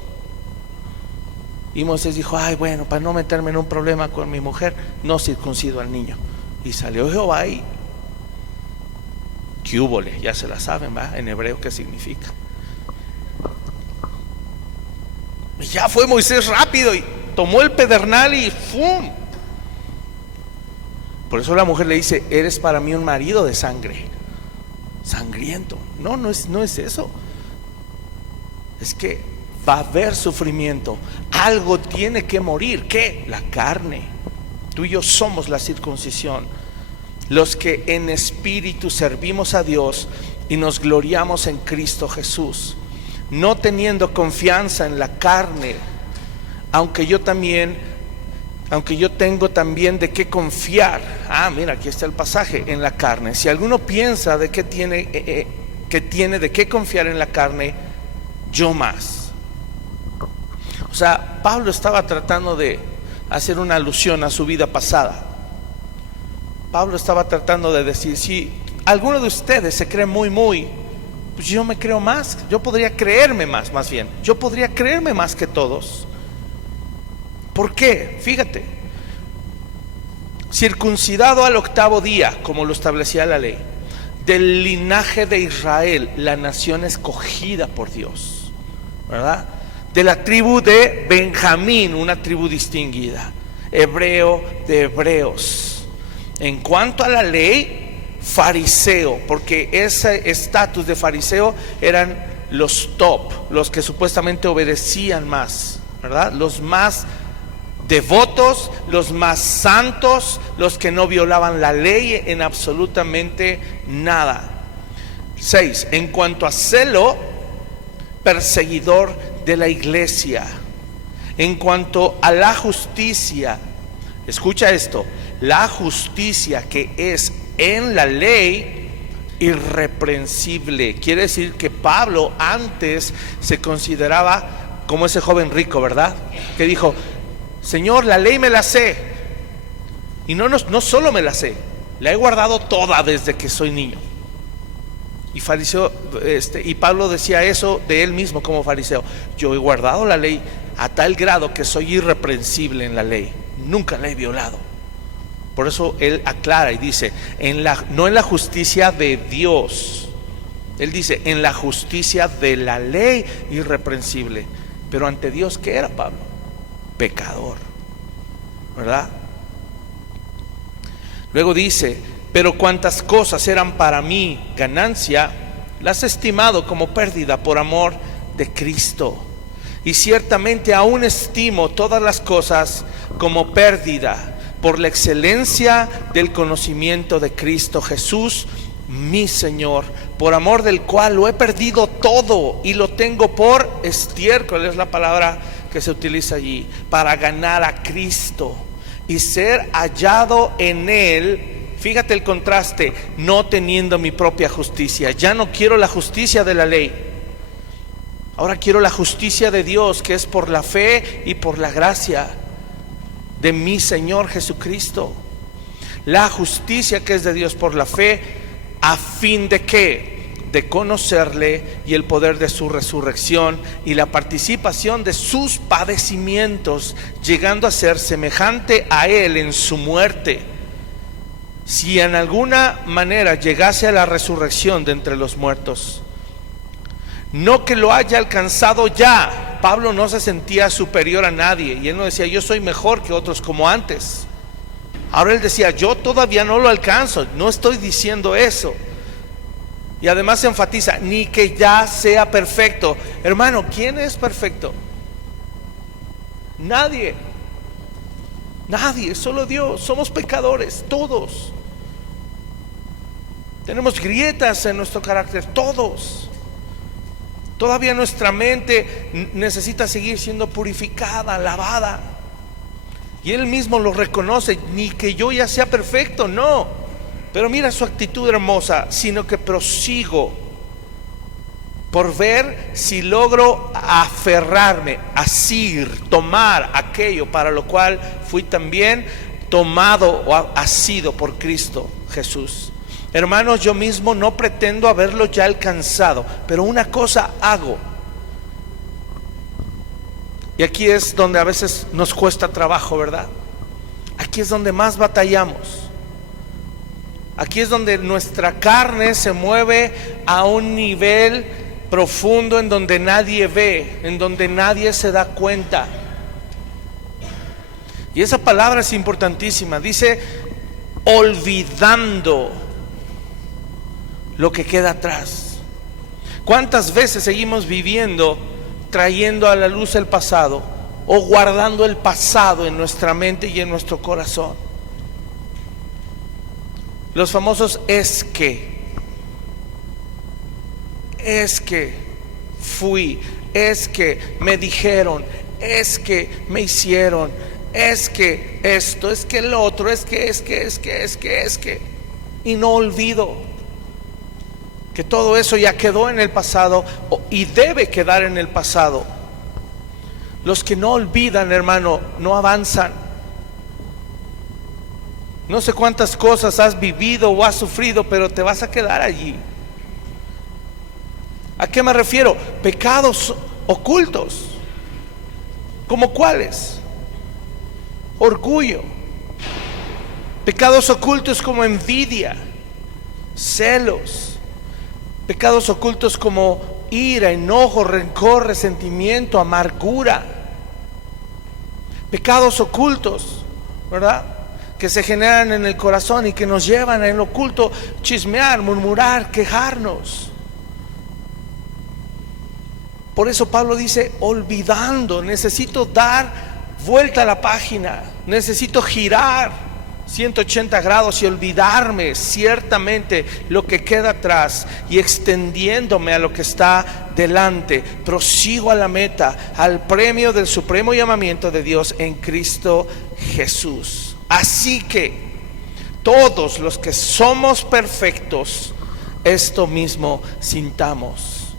Y Moisés dijo: ay, bueno, para no meterme en un problema con mi mujer, no circuncido al niño. Y salió Jehová y ¿qué húbole? Ya se la saben, ¿va? En hebreo, ¿qué significa? Y ya fue Moisés rápido y tomó el pedernal y ¡fum! Por eso la mujer le dice: eres para mí un marido de sangre, sangriento. No es eso. Es que va a haber sufrimiento. Algo tiene que morir. ¿Qué? La carne. Tú y yo somos la circuncisión, los que en espíritu servimos a Dios y nos gloriamos en Cristo Jesús, no teniendo confianza en la carne, aunque yo tengo también de qué confiar. Mira, aquí está el pasaje, en la carne. Si alguno piensa de que tiene de qué confiar en la carne, yo más. O sea, Pablo estaba tratando de hacer una alusión a su vida pasada. Pablo estaba tratando de decir: si alguno de ustedes se cree muy, pues yo me creo más. Yo podría creerme más bien. Yo podría creerme más que todos. ¿Por qué? Fíjate. Circuncidado al 8º día, como lo establecía la ley, del linaje de Israel, la nación escogida por Dios, ¿verdad? De la tribu de Benjamín, una tribu distinguida, hebreo de hebreos. En cuanto a la ley, fariseo, porque ese estatus de fariseo eran los top, los que supuestamente obedecían más, ¿verdad? Los más devotos, los más santos, los que no violaban la ley en absolutamente nada. 6. En cuanto a celo, perseguidor de la iglesia. En cuanto a la justicia, escucha esto: la justicia que es en la ley, irreprensible. Quiere decir que Pablo antes se consideraba como ese joven rico, ¿verdad? Que dijo: Señor, la ley me la sé. Y no solo me la sé, la he guardado toda desde que soy niño. Y Pablo decía eso de él mismo como fariseo: yo he guardado la ley a tal grado que soy irreprensible en la ley, nunca la he violado. Por eso él aclara y dice: no en la justicia de Dios. Él dice: en la justicia de la ley, irreprensible. Pero ante Dios, ¿qué era Pablo? Pecador, ¿verdad? Luego dice: pero cuantas cosas eran para mí ganancia, las he estimado como pérdida por amor de Cristo. Y ciertamente aún estimo todas las cosas como pérdida por la excelencia del conocimiento de Cristo Jesús, mi Señor, por amor del cual lo he perdido todo y lo tengo por estiércol, es la palabra que se utiliza allí, para ganar a Cristo y ser hallado en Él. Fíjate el contraste: no teniendo mi propia justicia. Ya no quiero la justicia de la ley, ahora quiero la justicia de Dios, que es por la fe y por la gracia de mi Señor Jesucristo. La justicia que es de Dios por la fe, a fin de ¿qué? De conocerle y el poder de su resurrección y la participación de sus padecimientos, llegando a ser semejante a Él en su muerte, si en alguna manera llegase a la resurrección de entre los muertos. No que lo haya alcanzado ya. Pablo no se sentía superior a nadie, y él no decía: yo soy mejor que otros como antes. Ahora él decía: yo todavía no lo alcanzo. No estoy diciendo eso. Y además se enfatiza: ni que ya sea perfecto. Hermano, ¿quién es perfecto? Nadie. Nadie, solo Dios. Somos pecadores, todos. Tenemos grietas en nuestro carácter, todos. Todavía nuestra mente necesita seguir siendo purificada, lavada. Y Él mismo lo reconoce, ni que yo ya sea perfecto, no. Pero mira su actitud hermosa, sino que prosigo por ver si logro aferrarme, asir, tomar aquello para lo cual fui también tomado o asido por Cristo Jesús. Hermanos, yo mismo no pretendo haberlo ya alcanzado, pero una cosa hago. Y aquí es donde a veces nos cuesta trabajo, ¿verdad? Aquí es donde más batallamos. Aquí es donde nuestra carne se mueve a un nivel profundo en donde nadie ve, en donde nadie se da cuenta. Y esa palabra es importantísima. Dice, olvidando lo que queda atrás. ¿Cuántas veces seguimos viviendo trayendo a la luz el pasado o guardando el pasado en nuestra mente y en nuestro corazón? Los famosos es que fui, es que me dijeron, es que me hicieron, es que esto, es que el otro, es que y no olvido que todo eso ya quedó en el pasado y debe quedar en el pasado. Los que no olvidan, hermano, no avanzan. No sé cuántas cosas has vivido o has sufrido, pero te vas a quedar allí. ¿A qué me refiero? Pecados ocultos. ¿Como cuáles? Orgullo. Pecados ocultos como envidia, celos. Pecados ocultos como ira, enojo, rencor, resentimiento, amargura. Pecados ocultos, ¿verdad?, que se generan en el corazón y que nos llevan en lo oculto chismear, murmurar, quejarnos. Por eso Pablo dice, olvidando, necesito dar vuelta a la página, necesito girar 180 grados y olvidarme ciertamente lo que queda atrás y extendiéndome a lo que está delante. Prosigo a la meta, al premio del supremo llamamiento de Dios en Cristo Jesús. Así que todos los que somos perfectos, esto mismo sintamos.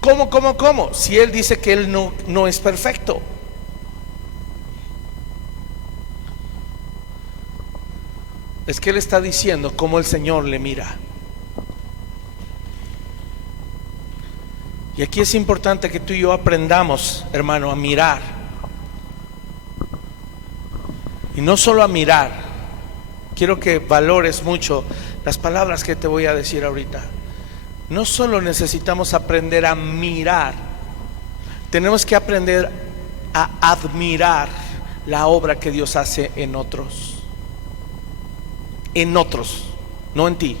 ¿Cómo? Si Él dice que Él no es perfecto. Es que Él está diciendo cómo el Señor le mira. Y aquí es importante que tú y yo aprendamos, hermano, a mirar. Y no solo a mirar. Quiero que valores mucho las palabras que te voy a decir ahorita. No solo necesitamos aprender a mirar, tenemos que aprender a admirar la obra que Dios hace en otros. En otros, no en ti.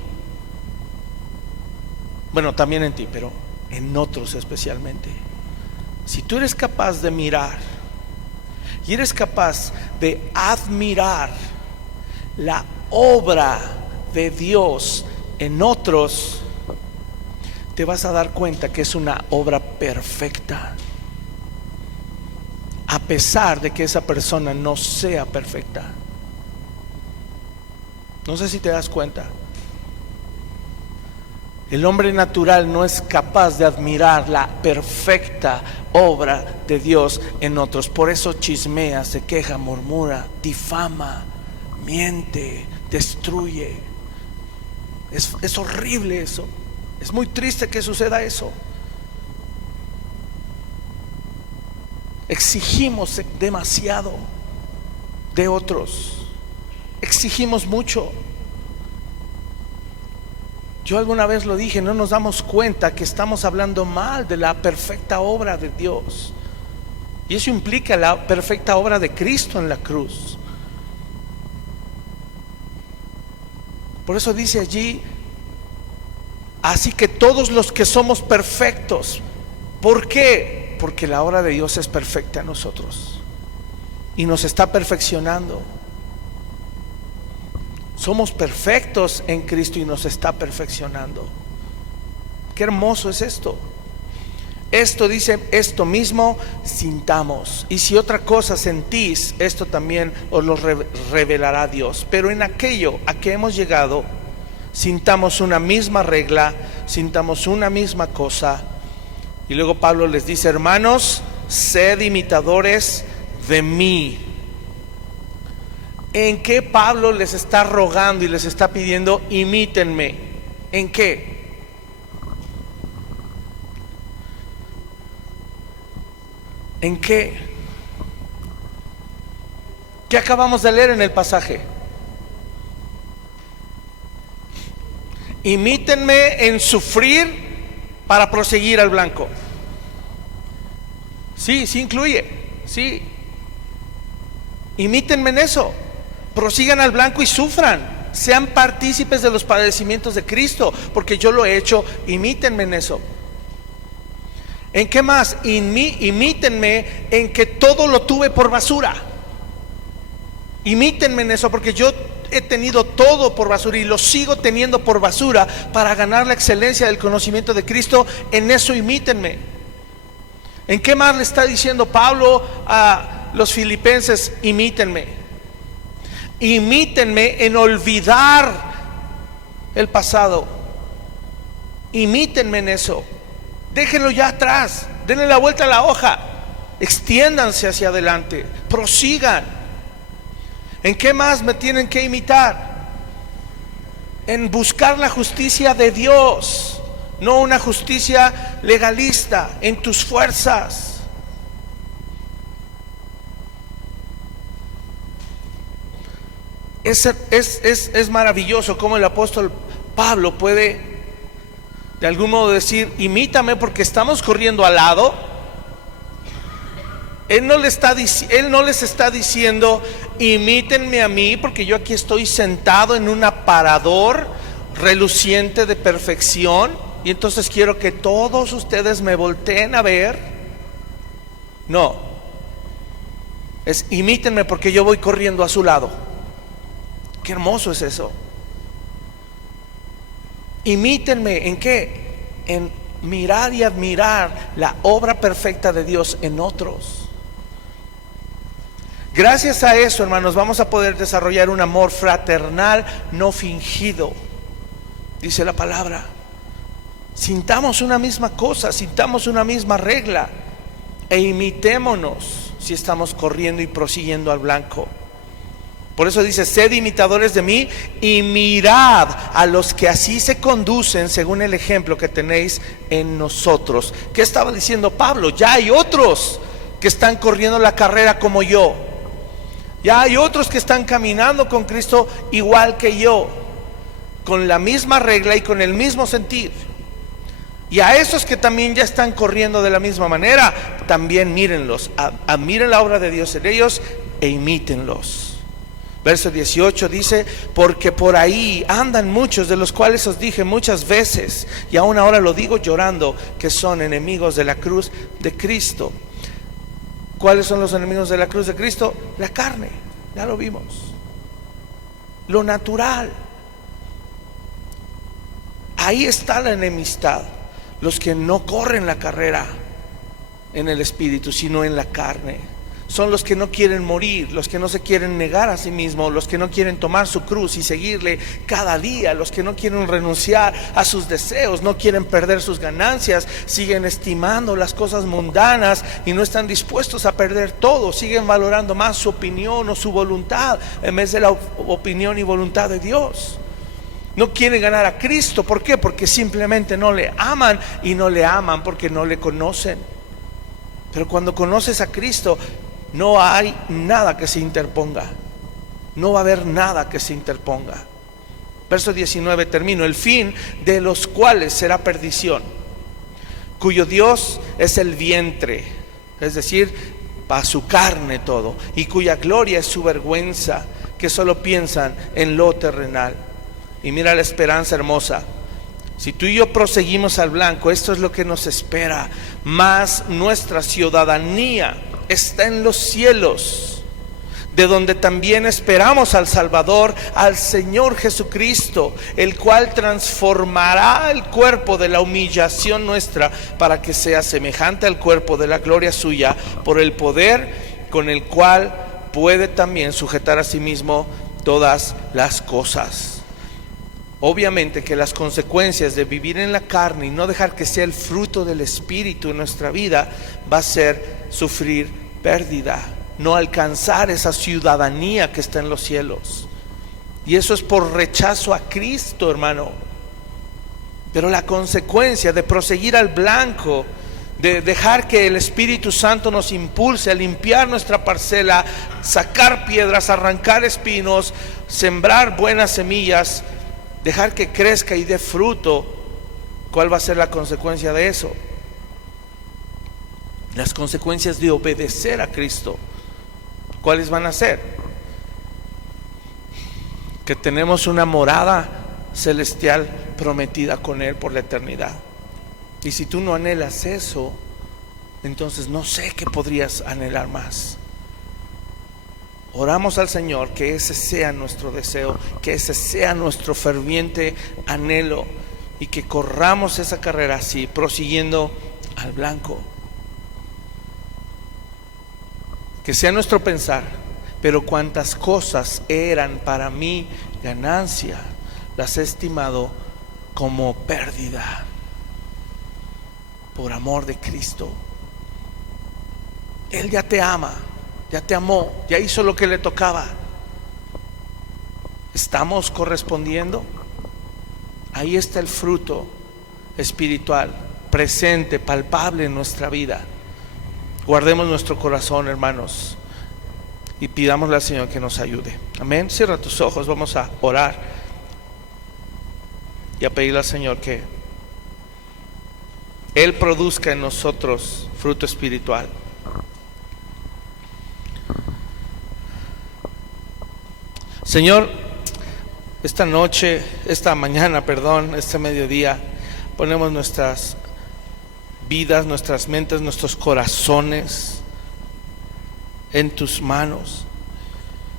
Bueno, también en ti, pero en otros especialmente. Si tú eres capaz de mirar y eres capaz de admirar la obra de Dios en otros, te vas a dar cuenta que es una obra perfecta, a pesar de que esa persona no sea perfecta. No sé si te das cuenta. El hombre natural no es capaz de admirar la perfecta obra de Dios en otros. Por eso chismea, se queja, murmura, difama, miente, destruye. Es horrible eso. Es muy triste que suceda eso. Exigimos demasiado de otros. Exigimos mucho. Yo alguna vez lo dije, no nos damos cuenta que estamos hablando mal de la perfecta obra de Dios. Y eso implica la perfecta obra de Cristo en la cruz. Por eso dice allí, así que todos los que somos perfectos. ¿Por qué? Porque la obra de Dios es perfecta en nosotros y nos está perfeccionando. Somos perfectos en Cristo y nos está perfeccionando. Qué hermoso es esto. Esto dice, esto mismo sintamos. Y si otra cosa sentís, esto también os lo revelará Dios. Pero en aquello a que hemos llegado, sintamos una misma regla, sintamos una misma cosa. Y luego Pablo les dice, hermanos, sed imitadores de mí. ¿En qué Pablo les está rogando y les está pidiendo, imítenme? ¿En qué? ¿En qué? ¿Qué acabamos de leer en el pasaje? Imítenme en sufrir para proseguir al blanco. Sí, sí incluye, sí. Imítenme en eso. Prosigan al blanco y sufran. Sean partícipes de los padecimientos de Cristo, porque yo lo he hecho. Imítenme en eso. ¿En qué más? Imítenme en que todo lo tuve por basura. Imítenme en eso, porque yo he tenido todo por basura y lo sigo teniendo por basura para ganar la excelencia del conocimiento de Cristo. En eso imítenme. ¿En qué más le está diciendo Pablo a los filipenses? Imítenme. Imítenme en olvidar el pasado. Imítenme en eso. Déjenlo ya atrás, denle la vuelta a la hoja, extiéndanse hacia adelante, prosigan. ¿En qué más me tienen que imitar? En buscar la justicia de Dios, no una justicia legalista, en tus fuerzas. Es maravilloso cómo el apóstol Pablo puede de algún modo decir, imítame porque estamos corriendo al lado. Él no les está diciendo, imítenme a mí porque yo aquí estoy sentado en un aparador reluciente de perfección y entonces quiero que todos ustedes me volteen a ver. No, es imítenme porque yo voy corriendo a su lado. Qué hermoso es eso. Imítenme, ¿en qué? En mirar y admirar la obra perfecta de Dios en otros. Gracias a eso, hermanos, vamos a poder desarrollar un amor fraternal no fingido. Dice la palabra, sintamos una misma cosa, sintamos una misma regla e imitémonos si estamos corriendo y prosiguiendo al blanco. Por eso dice, sed imitadores de mí y mirad a los que así se conducen según el ejemplo que tenéis en nosotros. ¿Qué estaba diciendo Pablo? Ya hay otros que están corriendo la carrera como yo. Ya hay otros que están caminando con Cristo igual que yo, con la misma regla y con el mismo sentir. Y a esos que también ya están corriendo de la misma manera, también mírenlos, admiren la obra de Dios en ellos e imítenlos. Verso 18 dice, porque por ahí andan muchos, de los cuales os dije muchas veces, y aún ahora lo digo llorando, que son enemigos de la cruz de Cristo. ¿Cuáles son los enemigos de la cruz de Cristo? La carne, ya lo vimos. Lo natural. Ahí está la enemistad. Los que no corren la carrera en el espíritu, sino en la carne. Son los que no quieren morir, los que no se quieren negar a sí mismos, los que no quieren tomar su cruz y seguirle cada día, los que no quieren renunciar a sus deseos, no quieren perder sus ganancias, siguen estimando las cosas mundanas y no están dispuestos a perder todo, siguen valorando más su opinión o su voluntad en vez de la opinión y voluntad de Dios. No quieren ganar a Cristo. ¿Por qué? Porque simplemente no le aman, y no le aman porque no le conocen. Pero cuando conoces a Cristo, no hay nada que se interponga. No va a haber nada que se interponga. Verso 19, termino. El fin de los cuales será perdición, cuyo Dios es el vientre, es decir, para su carne todo, y cuya gloria es su vergüenza, que solo piensan en lo terrenal. Y mira la esperanza hermosa. Si tú y yo proseguimos al blanco, esto es lo que nos espera. Mas nuestra ciudadanía está en los cielos, de donde también esperamos al Salvador, al Señor Jesucristo, el cual transformará el cuerpo de la humillación nuestra para que sea semejante al cuerpo de la gloria suya, por el poder con el cual puede también sujetar a sí mismo todas las cosas. Obviamente que las consecuencias de vivir en la carne y no dejar que sea el fruto del Espíritu en nuestra vida va a ser sufrir pérdida, no alcanzar esa ciudadanía que está en los cielos. Y eso es por rechazo a Cristo, hermano. Pero la consecuencia de proseguir al blanco, de dejar que el Espíritu Santo nos impulse a limpiar nuestra parcela, sacar piedras, arrancar espinos, sembrar buenas semillas, dejar que crezca y dé fruto, ¿cuál va a ser la consecuencia de eso? Las consecuencias de obedecer a Cristo, ¿cuáles van a ser? Que tenemos una morada celestial prometida con Él por la eternidad. Y si tú no anhelas eso, entonces no sé qué podrías anhelar más. Oramos al Señor que ese sea nuestro deseo, que ese sea nuestro ferviente anhelo, y que corramos esa carrera así, prosiguiendo al blanco. Que sea nuestro pensar, pero cuantas cosas eran para mí ganancia, las he estimado como pérdida por amor de Cristo. Él ya te ama, ya te amó, ya hizo lo que le tocaba. ¿Estamos correspondiendo? Ahí está el fruto espiritual presente, palpable en nuestra vida. Guardemos nuestro corazón, hermanos, y pidámosle al Señor que nos ayude. Amén. Cierra tus ojos, vamos a orar y a pedirle al Señor que Él produzca en nosotros fruto espiritual. Señor, esta noche, esta mañana, perdón, este mediodía, ponemos nuestras vidas, nuestras mentes, nuestros corazones en tus manos.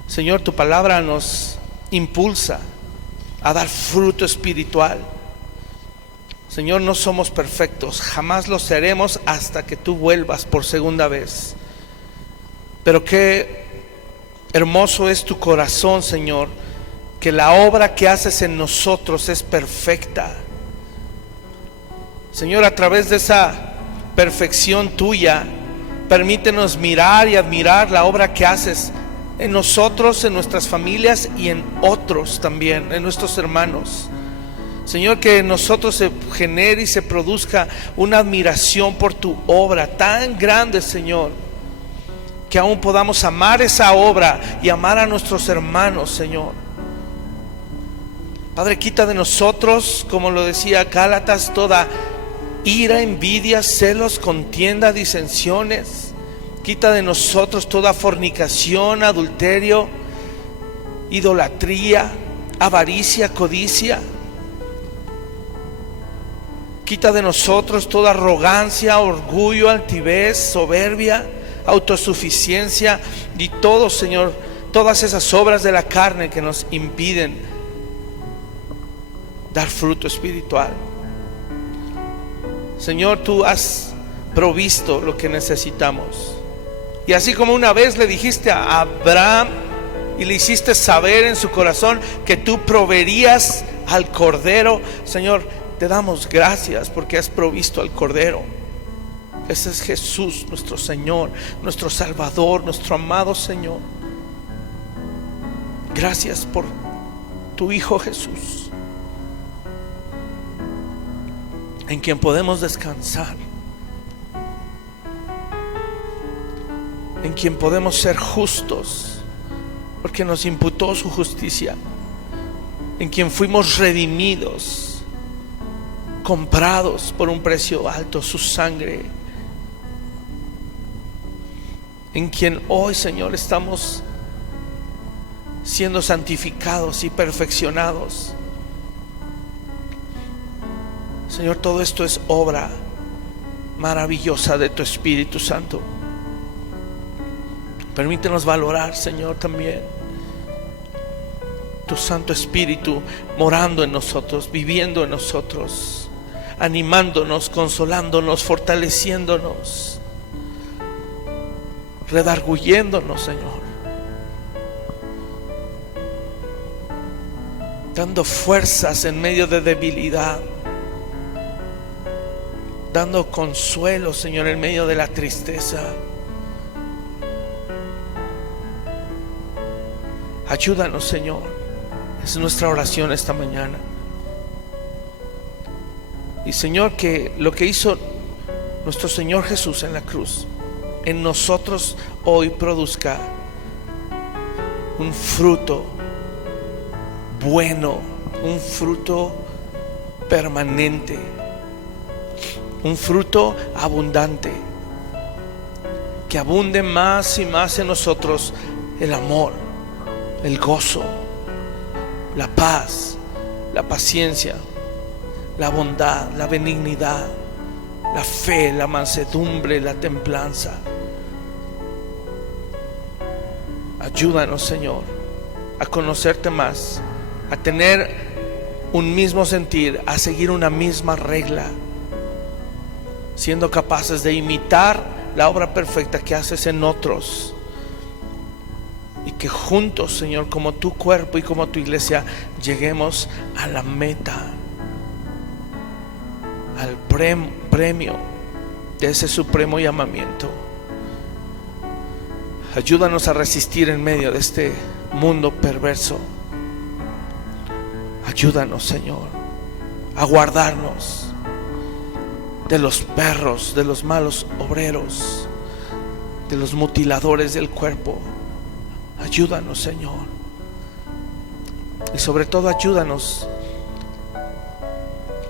Señor, tu palabra nos impulsa a dar fruto espiritual. Señor, no somos perfectos, jamás lo seremos hasta que tú vuelvas por segunda vez. Pero qué hermoso es tu corazón, Señor, que la obra que haces en nosotros es perfecta. Señor, a través de esa perfección tuya, permítenos mirar y admirar la obra que haces en nosotros, en nuestras familias y en otros también, en nuestros hermanos. Señor, que en nosotros se genere y se produzca una admiración por tu obra tan grande, Señor, que aún podamos amar esa obra y amar a nuestros hermanos, Señor. Padre, quita de nosotros, como lo decía Gálatas, toda ira, envidia, celos, contienda, disensiones. Quita de nosotros toda fornicación, adulterio, idolatría, avaricia, codicia. Quita de nosotros toda arrogancia, orgullo, altivez, soberbia, autosuficiencia y todo, Señor, todas esas obras de la carne que nos impiden dar fruto espiritual. Señor, tú has provisto lo que necesitamos. Y así como una vez le dijiste a Abraham y le hiciste saber en su corazón que tú proveerías al cordero, Señor, te damos gracias porque has provisto al cordero. Ese es Jesús, nuestro Señor, nuestro Salvador, nuestro amado Señor. Gracias por tu Hijo Jesús, en quien podemos descansar, en quien podemos ser justos, porque nos imputó su justicia, en quien fuimos redimidos, comprados por un precio alto, su sangre, en quien hoy, Señor, estamos siendo santificados y perfeccionados. Señor, todo esto es obra maravillosa de tu Espíritu Santo. Permítenos valorar, Señor, también tu Santo Espíritu morando en nosotros, viviendo en nosotros, animándonos, consolándonos, fortaleciéndonos, redarguyéndonos, Señor, dando fuerzas en medio de debilidad, dando consuelo, Señor, en medio de la tristeza. Ayúdanos, Señor. Es nuestra oración esta mañana. Y Señor, que lo que hizo nuestro Señor Jesús en la cruz en nosotros hoy produzca un fruto bueno, un fruto permanente, un fruto abundante, que abunde más y más en nosotros el amor, el gozo, la paz, la paciencia, la bondad, la benignidad, la fe, la mansedumbre, la templanza. Ayúdanos, Señor, a conocerte más, a tener un mismo sentir, a seguir una misma regla, siendo capaces de imitar la obra perfecta que haces en otros. Y que juntos, Señor, como tu cuerpo y como tu iglesia, lleguemos a la meta, al premio de ese supremo llamamiento. Ayúdanos a resistir en medio de este mundo perverso. Ayúdanos, Señor, a guardarnos de los perros, de los malos obreros, de los mutiladores del cuerpo. Ayúdanos, Señor, y sobre todo ayúdanos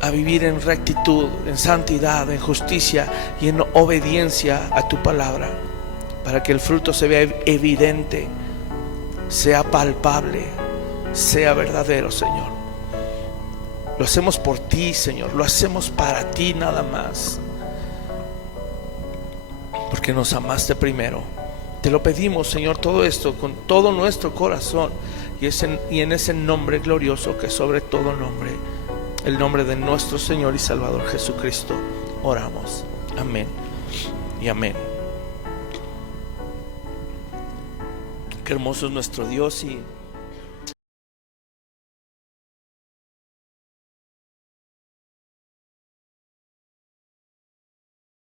a vivir en rectitud, en santidad, en justicia y en obediencia a tu palabra, para que el fruto se vea evidente, sea palpable, sea verdadero, Señor. Lo hacemos por ti, Señor, lo hacemos para ti nada más, porque nos amaste primero. Te lo pedimos, Señor, todo esto con todo nuestro corazón y en ese nombre glorioso que sobre todo nombre, el nombre de nuestro Señor y Salvador Jesucristo, oramos. Amén y amén. Qué hermoso es nuestro Dios y